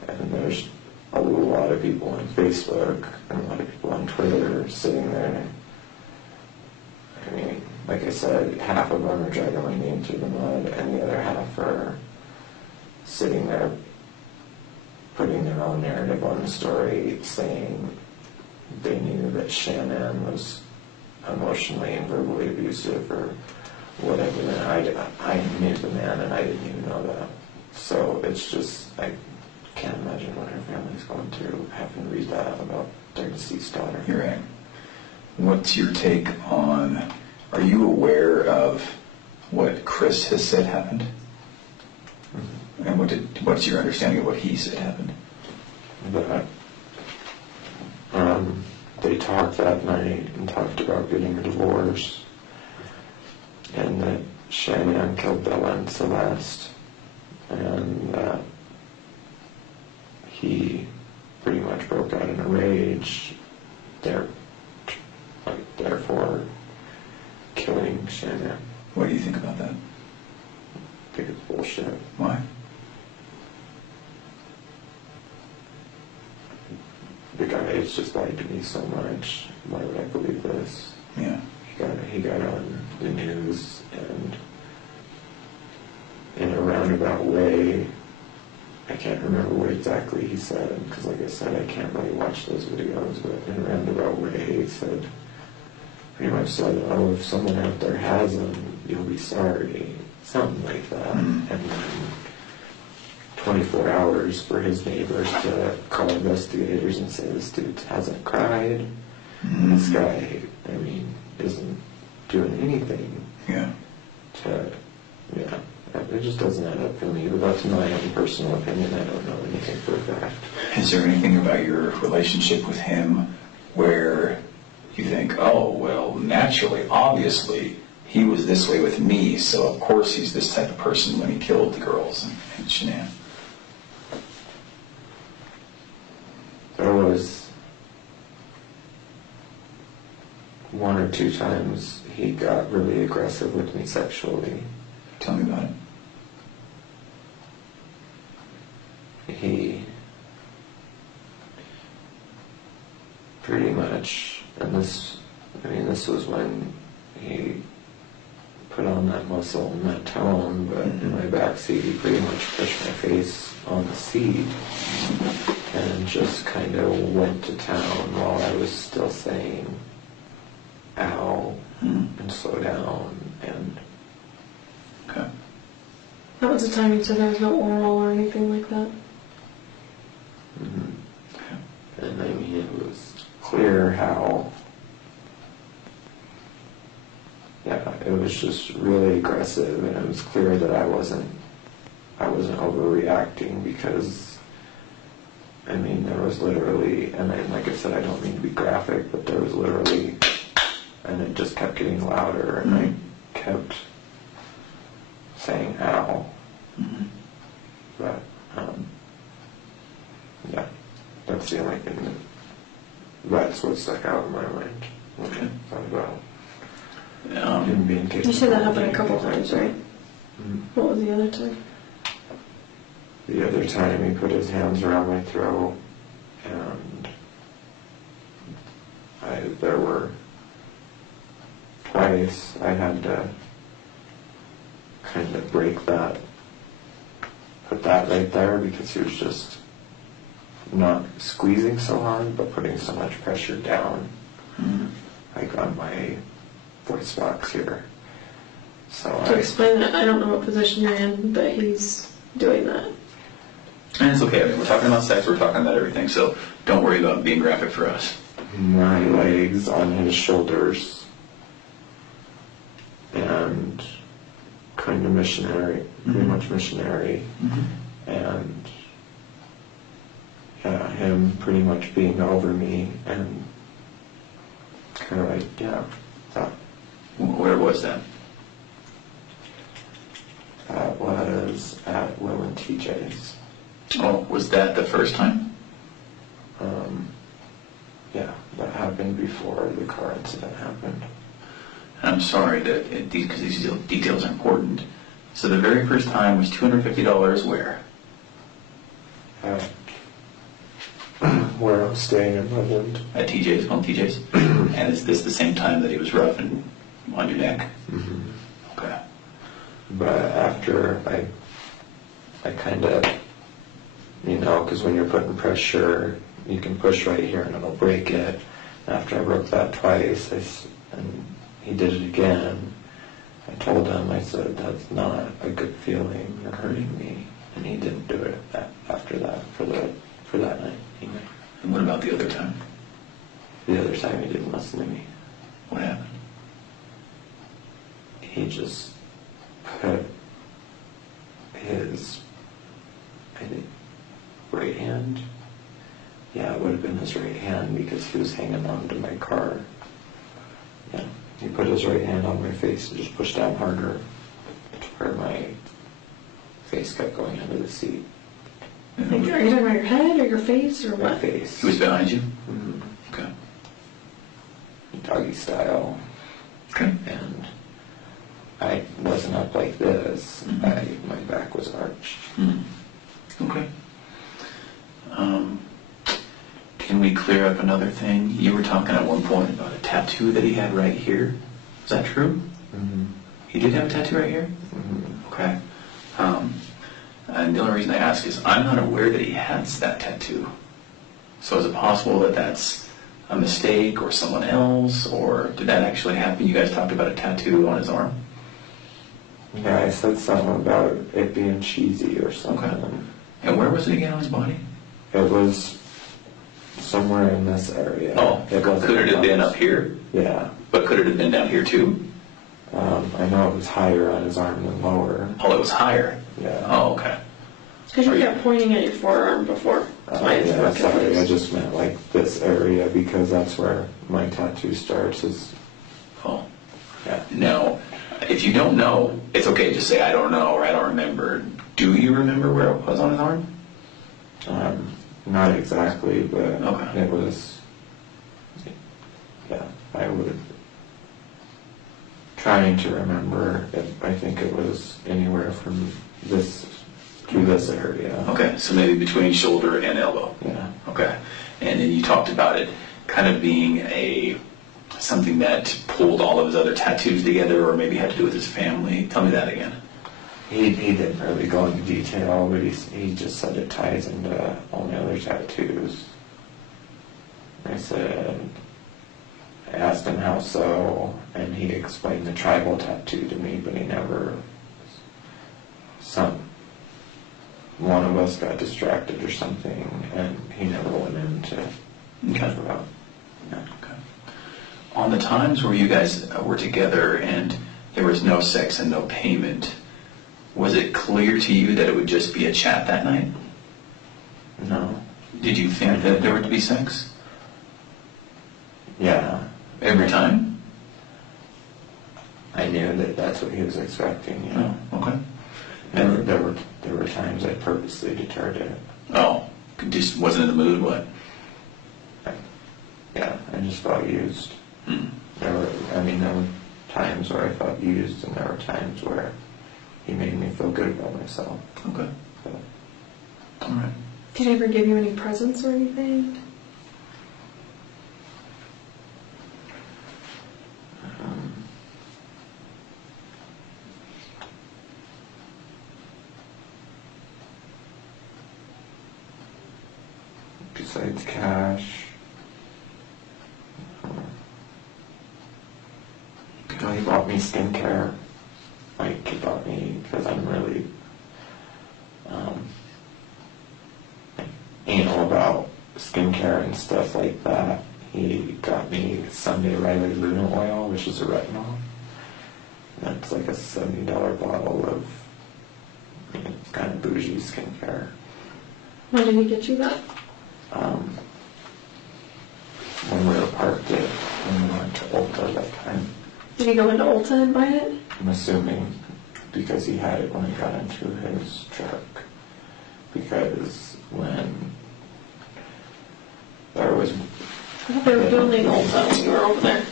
And there's a lot of people on Facebook and a lot of people on Twitter sitting there. I mean, like I said, half of them are dragging my name through the mud, and the other half are sitting there putting their own narrative on the story, saying they knew that Shannon was emotionally and verbally abusive or whatever, and I knew the man and I didn't even know that. So it's just, I can't imagine what her family's going through having to read that about their deceased daughter. You're right. What's your take on, are you aware of what Chris has said happened? Mm-hmm. And what's your understanding of what he said happened? But they talked that night and talked about getting a divorce, and that Shannon killed Bella and Celeste, and that he pretty much broke out in a rage, therefore killing Shannon. What do you think about that? I think it's bullshit. Why? The guy has just lied to me so much. Why would I believe this? Yeah. He got on the news, and in a roundabout way, I can't remember what exactly he said, because like I said, I can't really watch those videos, but in a roundabout way, he said, pretty much said, oh, if someone out there has them, you'll be sorry. Something like that. And then 24 hours for his neighbors to call investigators and say this dude hasn't cried. This guy, I mean, isn't doing anything. Yeah. It just doesn't add up for me, but that's my own personal opinion. I don't know anything for a fact. Is there anything about your relationship with him where you think, oh, well, naturally, obviously, he was this way with me, so of course he's this type of person when he killed the girls and Shanann? There was one or two times he got really aggressive with me sexually. Tell me about it. He pretty much, and this was when he put on that muscle and that tone, but in my backseat he pretty much pushed my face on the seat and just kind of went to town while I was still saying ow and slow down. And Okay. That was the time you said there was no oral or anything like that? and I mean, it was clear how, it was just really aggressive, and it was clear that I wasn't overreacting, because I mean, there was literally, and like I said, I don't mean to be graphic, but there was literally, and it just kept getting louder, and I kept saying ow. But that's the only thing that's what stuck out in my mind when I thought about him being capable. You said that happened a couple times, right? What was the other time? The other time he put his hands around my throat, and there were twice I had to kind of break that, put that right there, because he was just not squeezing so hard, but putting so much pressure down, like on my voice box here. So To explain that, I don't know what position you're in, but he's doing that. And it's okay. I mean, we're talking about sex. We're talking about everything. So don't worry about being graphic for us. my legs on his shoulders, and kind of missionary, pretty much missionary, and him pretty much being over me, and kind of like, that. Where was that? That was at Will and TJ's. Oh, was that the first time? Yeah, that happened before the car incident happened. I'm sorry that because these details are important. So the very first time was $250 where? Where I'm staying in Loveland. At TJ's, on TJ's? And is this the same time that he was rough and on your neck? Okay. But after I kind of, because when you're putting pressure, you can push right here and it'll break it. After I broke that twice, and he did it again, I told him, I said, that's not a good feeling, you're hurting me. And he didn't do it after that for that night. And what about the other time? The other time he didn't listen to me. What happened? He just put his, I think, right hand. Yeah, it would have been his right hand because he was hanging on to my car. Yeah, he put his right hand on my face and just pushed down harder to where my face kept going into the seat. Like, are you talking about your head or your face or My what? face. He was behind you? Mhm. Okay. Doggy style. Okay. And I wasn't up like this. My back was arched. Okay. Can we clear up another thing? You were talking at one point about a tattoo that he had right here. Is that true? Mm-hmm. He did have a tattoo right here? Mm-hmm. Okay. And the only reason I ask is I'm not aware that he has that tattoo. So is it possible that that's a mistake or someone else, or did that actually happen? You guys talked about a tattoo on his arm? Yeah, I said something about it being cheesy or something. Okay. And where was it again on his body? It was somewhere in this area. Oh, could it have been up here? Yeah. But could it have been down here too? I know it was higher on his arm than lower. Oh, it was higher? Yeah. Oh, okay. Because you kept pointing at your forearm before. That's why it's Yeah, not sorry, I confused. just meant like this area because that's where my tattoo starts is, Oh. yeah. Now, if you don't know, it's okay. Just say, I don't know, or I don't remember. Do you remember where it was on his arm? Not exactly, but Okay. it was, yeah, I would, trying to remember, I think it was anywhere from this to this area. Okay, so maybe between shoulder and elbow. Yeah. Okay. And then you talked about it kind of being something that pulled all of his other tattoos together, or maybe had to do with his family. Tell me that again. He didn't really go into detail, but he just said it ties into all my other tattoos. I asked him how so, and he explained the tribal tattoo to me, but he never, one of us got distracted or something, and he never went into talk about. Yeah. Okay. On the times where you guys were together and there was no sex and no payment, was it clear to you that it would just be a chat that night? No. Did you think that there would be sex? Yeah. Every time? I knew that that's what he was expecting, you know. Oh, okay. There were times I purposely deterred it. Oh, just wasn't in the mood, what? Yeah, I just felt used. Hmm. There were times where I felt used, and there were times where he made me feel good about myself. Okay. So, All right. Did he ever give you any presents or anything? besides cash, he bought me skincare. Like, he bought me, because I'm really anal about skincare and stuff like that. He got me Sunday Riley Luna oil, which is a retinol. That's like a $70 bottle of, it's kind of bougie skincare. When did he get you that? When we were parked at, when we went to Ulta that time. Did he go into Ulta and buy it? I'm assuming because he had it when he got into his truck. Because when there was... I thought they were building Ulta when you were over there.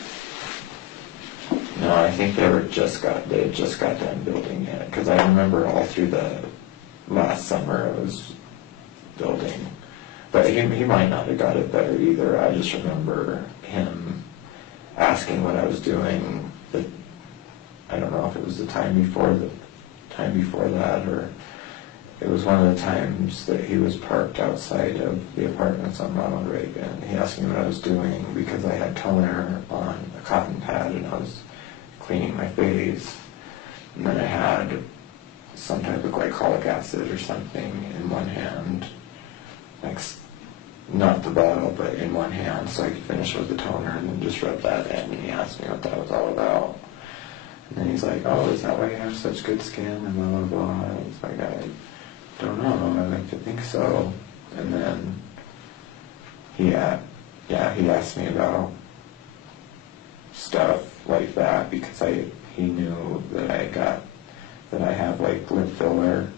No, I think they had just got done building it. Because I remember all through the last summer it was building. But he might not have got it better either. I just remember him asking what I was doing. I don't know if it was the time before that, or it was one of the times that he was parked outside of the apartments on Ronald Reagan. He asked me what I was doing because I had toner on a cotton pad and I was cleaning my face. And then I had some type of glycol colic acid or something in one hand, like not the bottle, but in one hand, so I could finish with the toner and then just rub that in. And he asked me what that was all about. And then he's like, "Oh, is that why you have such good skin?" And blah, blah, blah. And it's like, "I don't know. I like to think so." And then he asked me about stuff like that because he knew that I have like lip filler,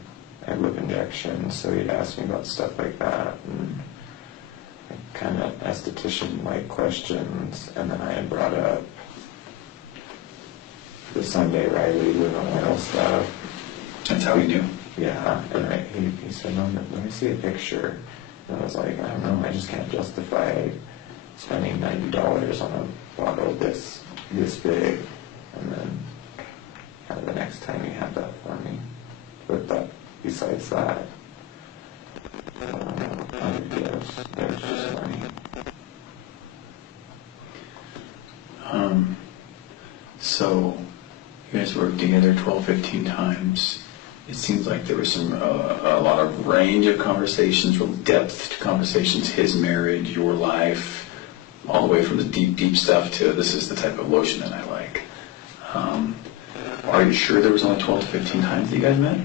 I have lip injections, so he'd ask me about stuff like that and kind of esthetician-like questions. And then I had brought up the Sunday Riley Luna oil stuff. That's how we knew. Yeah, and he said, "No, let me see a picture." And I was like, "I don't know, I just can't justify spending $90 on a bottle this big." And then kind of the next time he had that for me. But besides that, other gifts, there was just money. So you guys worked together 12, 15 times. It seems like there was a lot of range of conversations, real depth to conversations, his marriage, your life, all the way from the deep, deep stuff to this is the type of lotion that I like. Are you sure there was only 12 to 15 times that you guys met?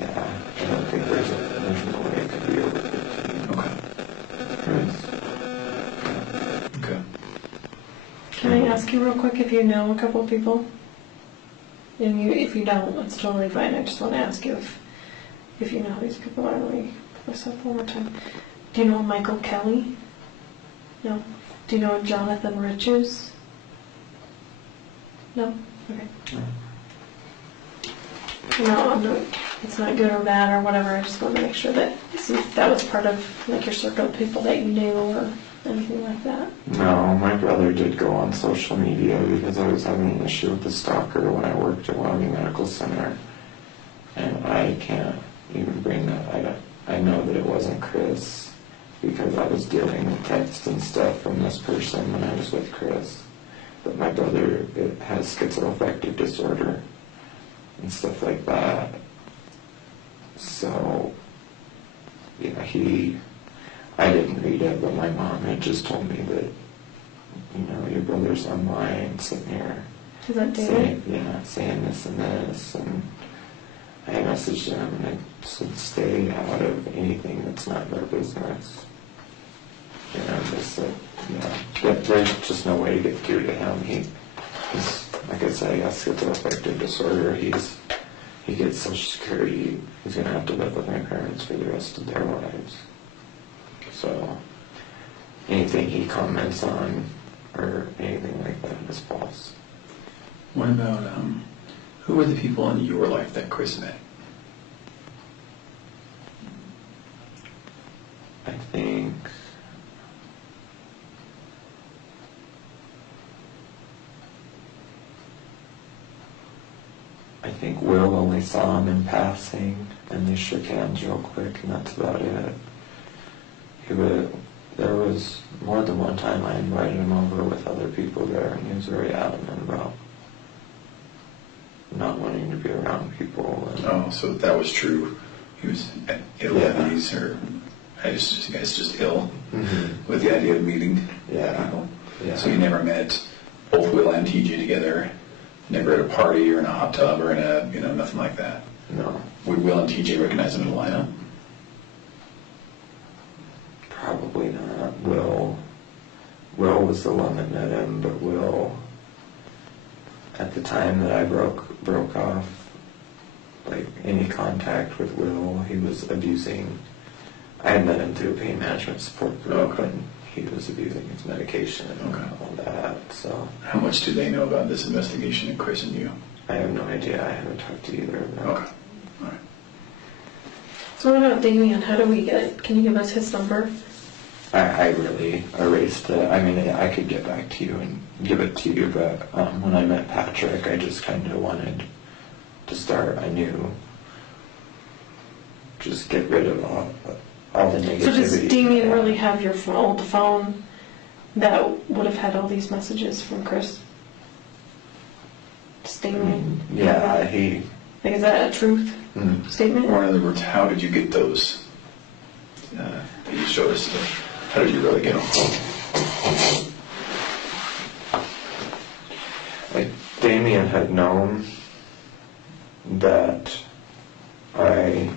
Yeah, I don't think there's no way it could be over 15. Okay. Okay. Can I ask you real quick if you know a couple of people? And if you don't, that's totally fine. I just want to ask you if you know who these people are. Let me pull this up one more time. Do you know Michael Kelly? No. Do you know Jonathan Riches? No? Okay. No, I'm not. It's not good or bad or whatever. I just want to make sure that that was part of like your circle of people that you knew or anything like that. No, my brother did go on social media because I was having an issue with the stalker when I worked at Wyoming Medical Center, and I can't even bring that. I know that it wasn't Chris because I was dealing with text and stuff from this person when I was with Chris. But my brother has schizoaffective disorder and stuff like that. So, yeah, I didn't read it, but my mom had just told me that, your brother's online sitting here Is that David? saying this and this, and I messaged him and I said, "Stay out of anything that's not their business." Just said, there's just no way to get through to him. He's, like I said, he has schizoaffective disorder. He gets Social Security. He's going to have to live with my parents for the rest of their lives. So anything he comments on or anything like that is false. What about, who were the people in your life that Chris met? I think Will only saw him in passing, and they shook hands real quick, and that's about it. There was more than one time I invited him over with other people there, and he was very adamant about not wanting to be around people. Oh, so that was true. He was ill at ease, or you guys just ill with the idea of meeting people. Yeah. So you never met both Will and TJ together. Never at a party or in a hot tub or in a nothing like that. No. Would Will and TJ recognize him in the lineup? Probably not. Will was the one that met him, but Will, at the time that I broke off, like any contact with Will, he was abusing. I had met him through a pain management support group, and he was abusing his medication and all that. So. How much do they know about this investigation and Chris and you? I have no idea. I haven't talked to either of them. Okay. All right. So what about Damien? How do we get? Can you give us his number? I really erased it. I mean, I could get back to you and give it to you, but when I met Patrick, I just kind of wanted to start anew. Just get rid of all the negativity. So does Damien really have your old phone that would have had all these messages from Chris? Does Damien? Yeah, he. Like, is that a truth statement? Or in other words, how did you get those? You showed us. How did you really get them? Like, Damien had known that I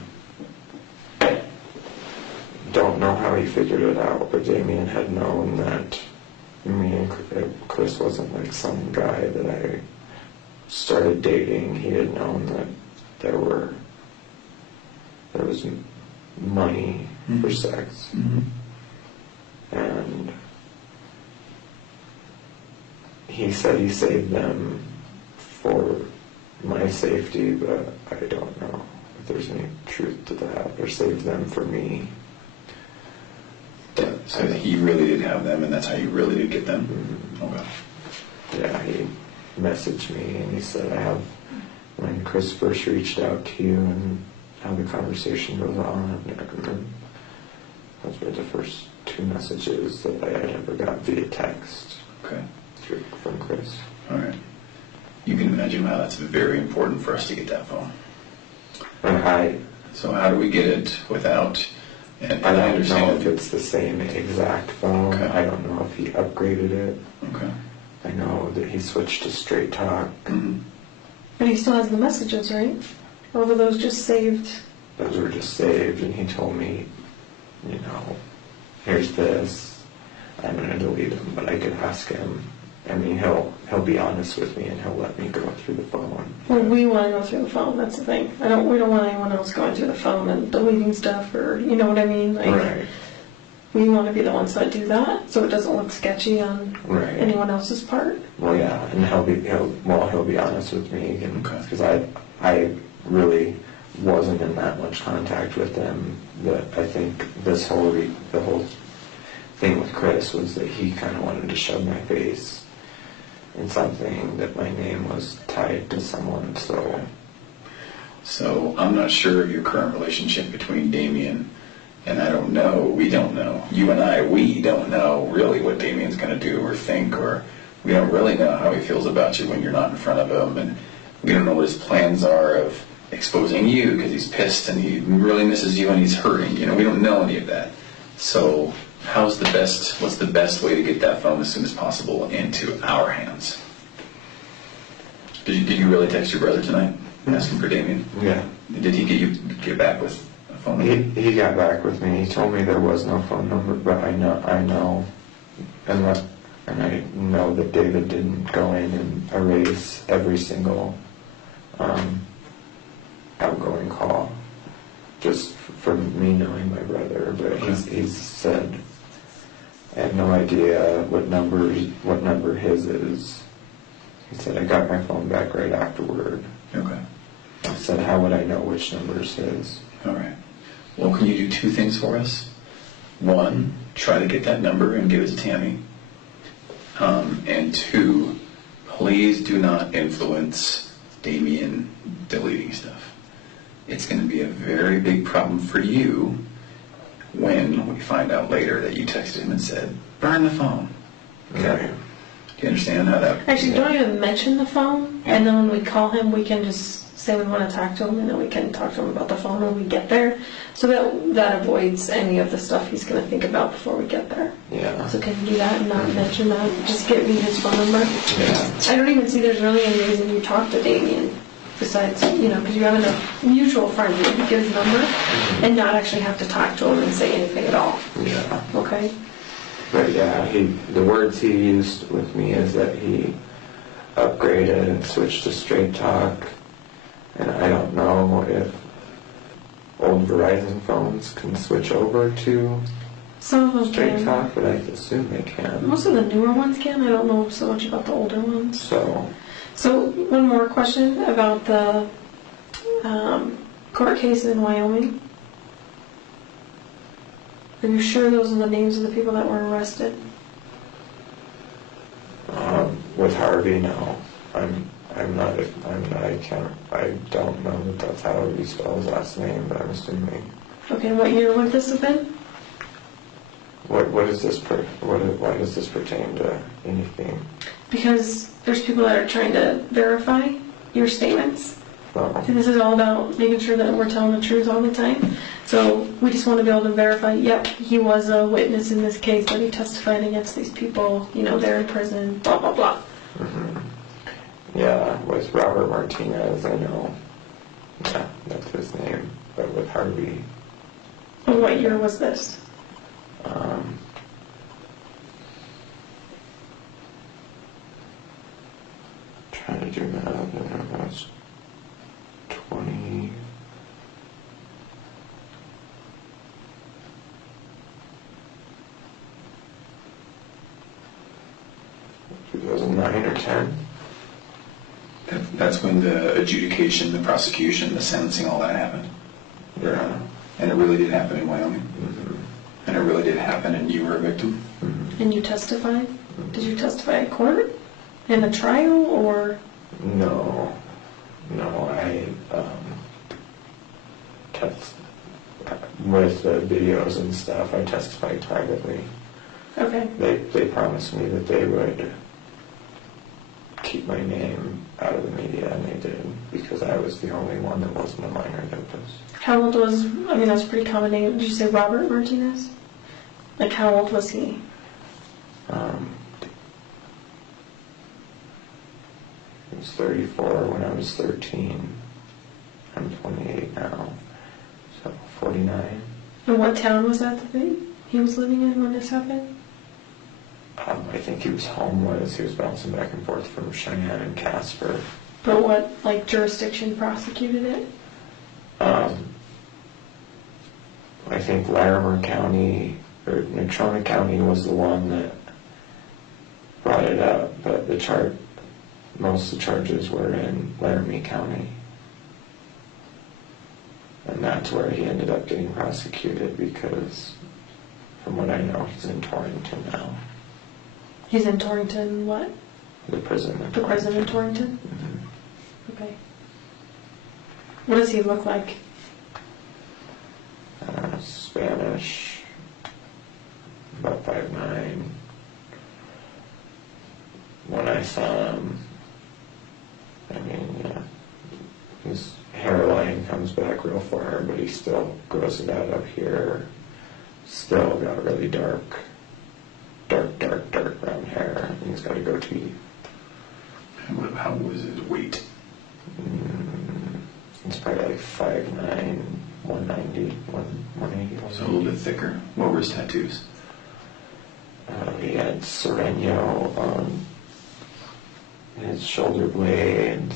don't know how he figured it out, but Damien had known that me and Chris wasn't like some guy that I started dating. He had known that there was money for sex. And he said he saved them for my safety, but I don't know if there's any truth to that, or saved them for me. So he really did have them, and that's how you really did get them? Okay. Yeah, he messaged me and he said, when Chris first reached out to you and how the conversation goes on, and those were the first 2 messages that I had ever got via text. Okay. From Chris. All right. You can imagine how that's very important for us to get that phone. So how do we get it without... And I don't understand know if it's the same exact phone. Okay. I don't know if he upgraded it. Okay. I know that he switched to Straight Talk. But he still has the messages, right? Or were those just saved? Those were just saved, and he told me, here's this. I'm going to delete them, but I could ask him. I mean, he'll be honest with me, and he'll let me go through the phone. Well, we want to go through the phone. That's the thing. We don't want anyone else going through the phone and deleting stuff, or you know what I mean. Like, right. We want to be the ones that do that, so it doesn't look sketchy on anyone else's part. Well, yeah, and he'll be honest with me, because Okay. I really wasn't in that much contact with them. But I think the whole thing with Chris was that he kind of wanted to shove my face in something that my name was tied to someone. So I'm not sure of your current relationship between Damien, and I don't know, we don't know. You and I, we don't know really what Damien's going to do or think, or we don't really know how he feels about you when you're not in front of him, and we don't know what his plans are of exposing you because he's pissed and he really misses you and he's hurting. We don't know any of that. So what's the best way to get that phone as soon as possible into our hands? Did you really text your brother tonight asking for Damien? Yeah. Did he get back with a phone number? He got back with me. He told me there was no phone number, but I know, and I know that David didn't go in and erase every single outgoing call, just from me knowing my brother. But he's said, I have no idea what number his is. He said, I got my phone back right afterward. Okay. I said, how would I know which number is his? All right. Well, can you do 2 things for us? 1, try to get that number and give it to Tammy. And 2, please do not influence Damien deleting stuff. It's going to be a very big problem for you when we find out later that you texted him and said, burn the phone. Okay? Right. Do you understand how that... Actually, don't even mention the phone, and then when we call him, we can just say we want to talk to him, and then we can talk to him about the phone when we get there. So that avoids any of the stuff he's going to think about before we get there. Yeah. So can you do that and not mention that? Just give me his phone number. Yeah. I don't even see there's really any reason you talk to Damien besides, because you have enough mutual friends that you give his number and not actually have to talk to him and say anything at all. Yeah. Okay? But yeah, the words he used with me is that he upgraded and switched to Straight Talk, and I don't know if old Verizon phones can switch over to Some of them Straight can. Talk, but I assume they can. Most of the newer ones can. I don't know so much about the older ones. So one more question about the court case in Wyoming. Are you sure those are the names of the people that were arrested? with Harvey, no, I'm not. I don't know that that's how you spell his last name, but I'm assuming. Okay, what year would this have been? What is this? Why does this pertain to anything? Because there's people that are trying to verify your statements, So, See, this is all about making sure that we're telling the truth all the time. So we just want to be able to verify, yep, he was a witness in this case, but he testified against these people, they're in prison, blah, blah, blah. yeah, with Robert Martinez, I know. Yeah, that's his name. But with Harvey, And what year was this? trying to do math, I don't know, it's 20... 2009 or 10. That's when the adjudication, the prosecution, the sentencing, all that happened. Yeah. And it really did happen in Wyoming. Mm-hmm. And it really did happen, and you were a victim. Mm-hmm. And you testified? Did you testify at court? In a trial, or? No, I with the videos and stuff, I testified privately. Okay. They promised me that they would keep my name out of the media, and they did, because I was the only one that wasn't a minor that was. How old was, that's a pretty common name. Did you say Robert Martinez? Like, how old was he? He was 34 when I was 13. I'm 28 now, so 49. And what town was that he was living in when this happened? I think he was homeless. He was bouncing back and forth from Cheyenne and Casper. But what, jurisdiction prosecuted it? I think Larimer County, or Natrona County was the one that brought it up, but most of the charges were in Laramie County. And that's where he ended up getting prosecuted, because from what I know, he's in Torrington now. He's in Torrington, what? The prison. The prison in Torrington? Mm-hmm. Okay. What does he look like? Spanish, about 5'9". When I saw him, his hairline comes back real far, but he still grows it out up here. Still got really dark brown hair. And he's got a goatee. How was his weight? It's probably like 5'9", 190, 180. So a little bit thicker. What were his tattoos? He had Sereno on his shoulder blade,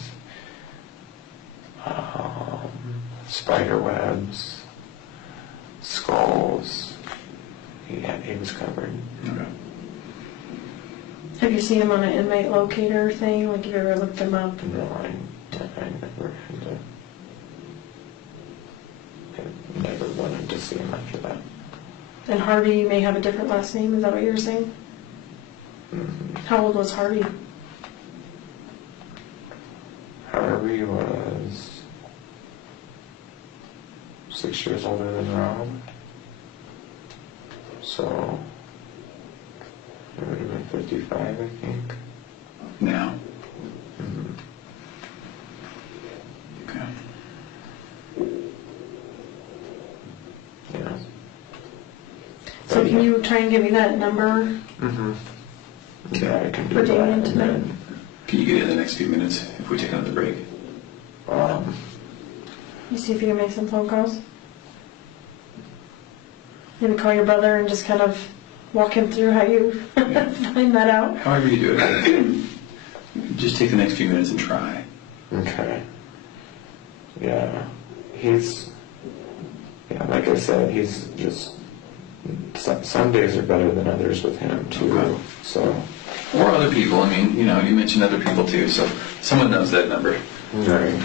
spider webs, skulls. He was covered. Okay. Have you seen him on an inmate locator thing? Like, have you ever looked him up? No, I never wanted to see him after that. And Harvey may have a different last name, is that what you were saying? Mm-hmm. How old was Harvey? Harvey was 6 years older than Rob. So it would have been 55, I think. Now? Mm-hmm. Okay. Yeah. So can you try and give me that number? Mm-hmm. Yeah, I can do For that. Damien And tonight? then, Can you get it in the next few minutes if we take another break? You see if you can make some phone calls? Maybe call your brother and just kind of walk him through how you find that out? However you do it. Just take the next few minutes and try. okay. Yeah. Like I said, he's just, some days are better than others with him too. Okay. So. Or other people. You mentioned other people too, so someone knows that number. Right.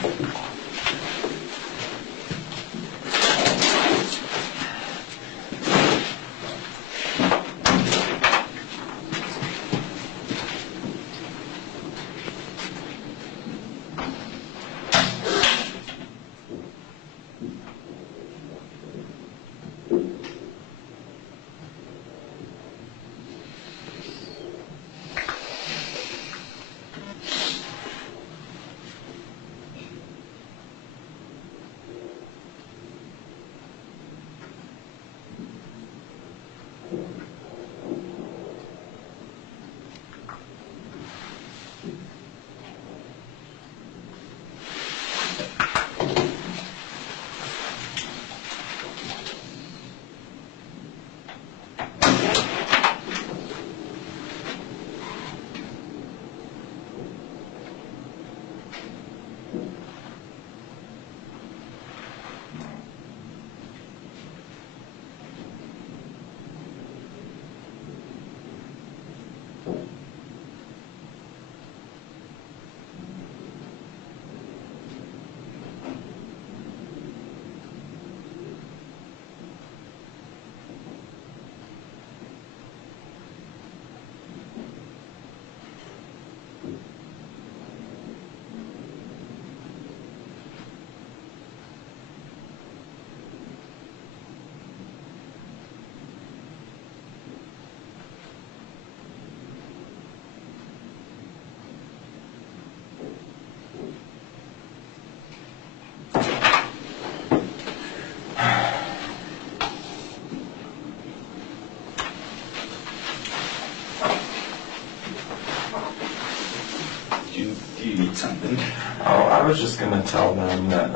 Do you need something? Oh, I was just gonna tell them that,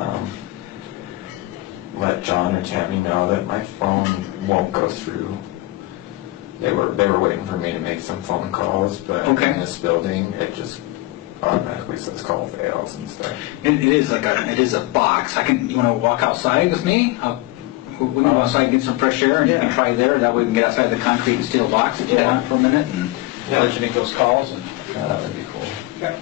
let John or Tammy know that my phone won't go through. They were waiting for me to make some phone calls, but Okay. in this building, it just automatically says call fails and stuff. It is a box. You want to walk outside with me? We can go outside and get some fresh air, and you can Yeah. try there. That way we can get outside the concrete and steel box that you Yeah. want for a minute, and Yeah. let you make those calls. And Yeah, that would be cool. okay.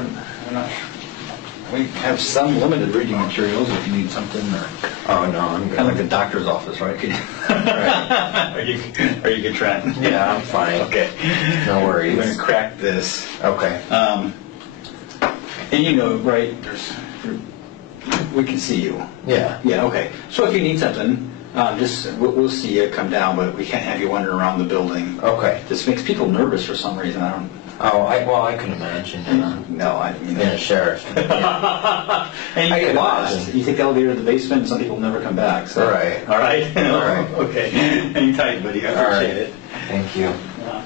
I'm not, we have some limited reading materials if you need something, or Oh, no, I'm kind of like good. the doctor's office, right? Right. Are you good, Trent? Yeah, I'm fine. Okay. No We're going worries. to crack this. Okay. And you know, right, we can see you. Yeah. Yeah, okay. So if you need something, we'll see you come down, but we can't have you wandering around the building. Okay. This makes people nervous for some reason. I don't. Oh, I can imagine. No, I mean. In a sheriff. Yeah. And I you can get lost. imagine. You take the elevator to the basement, and some people never come back. So. Right. All right. All right. Okay. Hang tight, buddy. I All right. appreciate it. Thank you. Yeah.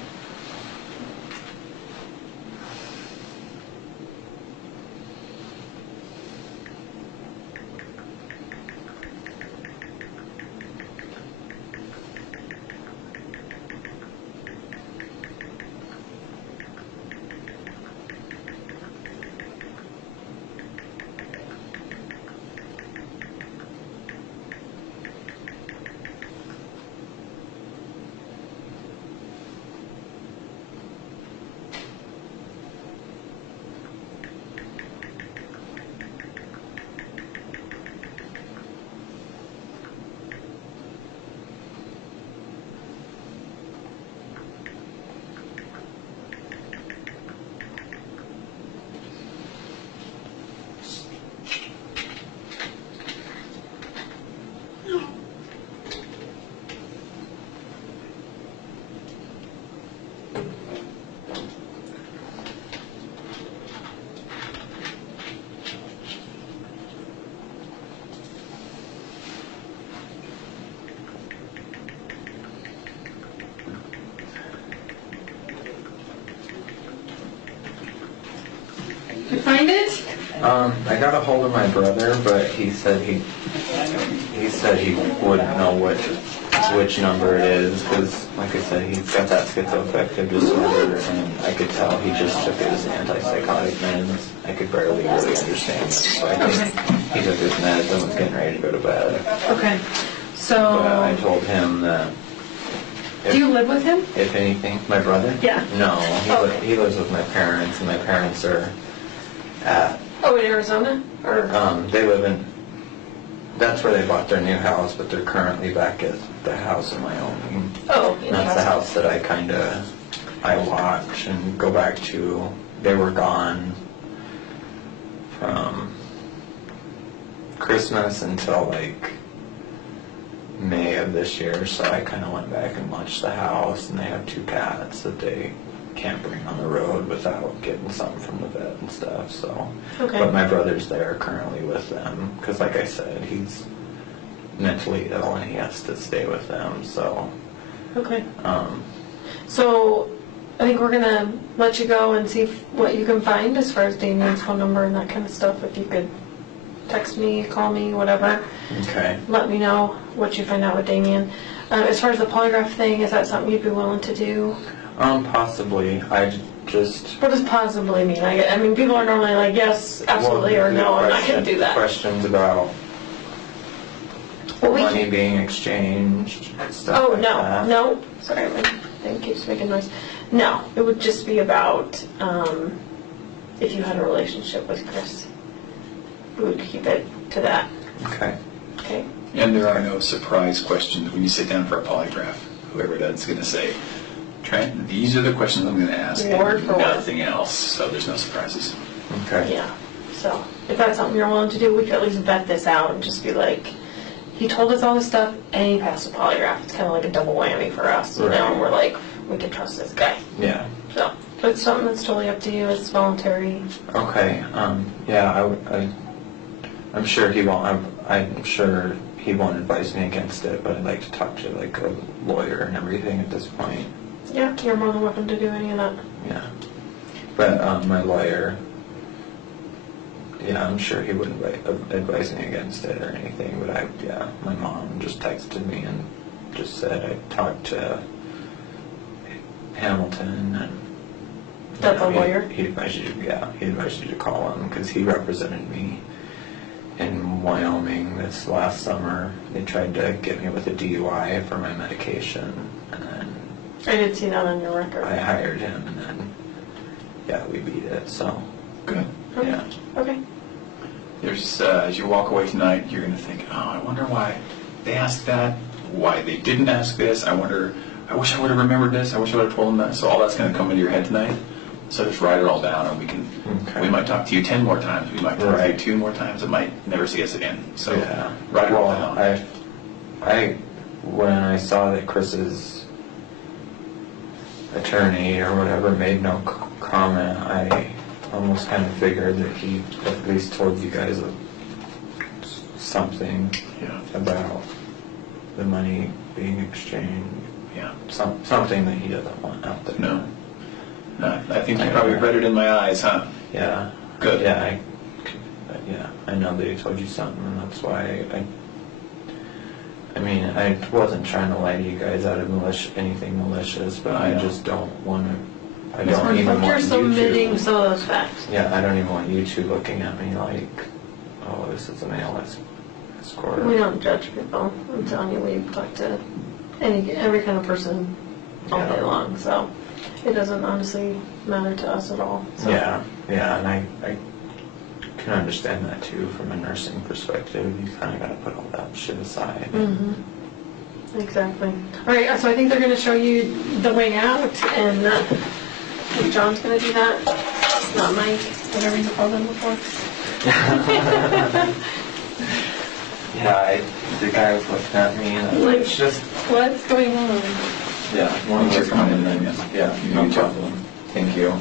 You find it? I got a hold of my brother, but he said he wouldn't know which number it is, because, like I said, he's got that schizoaffective disorder, and I could tell he just took his antipsychotic meds. I could barely really understand it, so I think he took his meds and was getting ready to go to bed. Okay. But I So, told him that do you live with him? if anything, my brother? Yeah. No, Okay. he lives with my parents, and my parents are at, Oh, in Arizona? Or? they live in, that's where they bought their new house, but they're currently back at the house in Wyoming. Oh, in That's the Arizona. house that I watch and go back to. They were gone from Christmas until like May of this year, so I kind of went back and watched the house, and they have 2 cats that they can't bring on the road without getting something from the vet and stuff, so. Okay. But my brother's there currently with them, because like I said, he's mentally ill and he has to stay with them, so. Okay. Um, So, I think we're gonna let you go and see what you can find as far as Damien's phone number and that kind of stuff. If you could text me, call me, whatever. okay. Let me know what you find out with Damien. As far as the polygraph thing, is that something you'd be willing to do? Possibly. I just. What does possibly mean? I mean, people are normally like, yes, absolutely, or no, I'm not gonna do that. Questions about Well, we money can- being exchanged, stuff Oh, like no, that. no, sorry, my thing keeps making noise. No, it would just be about, if you had a relationship with Chris. We would keep it to that, Okay. okay? And there are no surprise questions when you sit down for a polygraph. Whoever that's going to say, Trent, these are the questions I'm going to ask. and Word for word. Nothing else. So there's no surprises. Okay. Yeah, so if that's something you're willing to do, we could at least vet this out and just be like, he told us all this stuff and he passed the polygraph. It's kind of like a double whammy for us, you know, Right. and we're like, we can trust this guy. Yeah. So, it's something that's totally up to you, it's voluntary. Okay. Yeah. I'm sure he won't. I'm sure he won't advise me against it, but I'd like to talk to like a lawyer and everything at this point. Yeah, you're more than welcome to do any of that. Yeah. But my lawyer, yeah, I'm sure he wouldn't advise me against it or anything, but yeah, my mom just texted me and just said I talked to Hamilton and... That's a he- lawyer? He advised you, yeah, he advised you to call him because he represented me in Wyoming this last summer. They tried to get me with a DUI for my medication, and then I did see that on your record. I hired him, and then, yeah, we beat it, so. Good. Okay. Yeah. Okay. There's, as you walk away tonight, you're going to think, oh, I wonder why they asked that, why they didn't ask this. I wish I would have remembered this. I wish I would have told them that. So all that's going to come into your head tonight. So just write it all down, and we might talk to you 10 more times. We might talk to you 2 more times. It might never see us again. So write it all down. When I saw that Chris's attorney or whatever made no comment, I almost kind of figured that he at least told you guys something about the money being exchanged. Yeah. Something that he doesn't want out there. No. I think you probably read it in my eyes, huh? Yeah. Good. Yeah. I know that he told you something, and that's why I mean, I wasn't trying to lie to you guys out of anything malicious, but I just don't want to. I don't even want You're you submitting to. some of those facts. Yeah, I don't even want you two looking at me like, oh, this is a male escort. We don't judge people. I'm telling you, we talk to every kind of person all day long, so it doesn't honestly matter to us at all. So. Yeah, and I can understand that too from a nursing perspective. You kind of got to put all that shit aside. Mm-hmm. Exactly. All right, so I think they're going to show you the way out, and I think John's going to do that. Not Mike, whatever you called him before. Yeah, the guy was looking at me, and Like, it's just. What's going on? Yeah, Thanks for coming in then. Yeah, You no need to. problem. Thank you.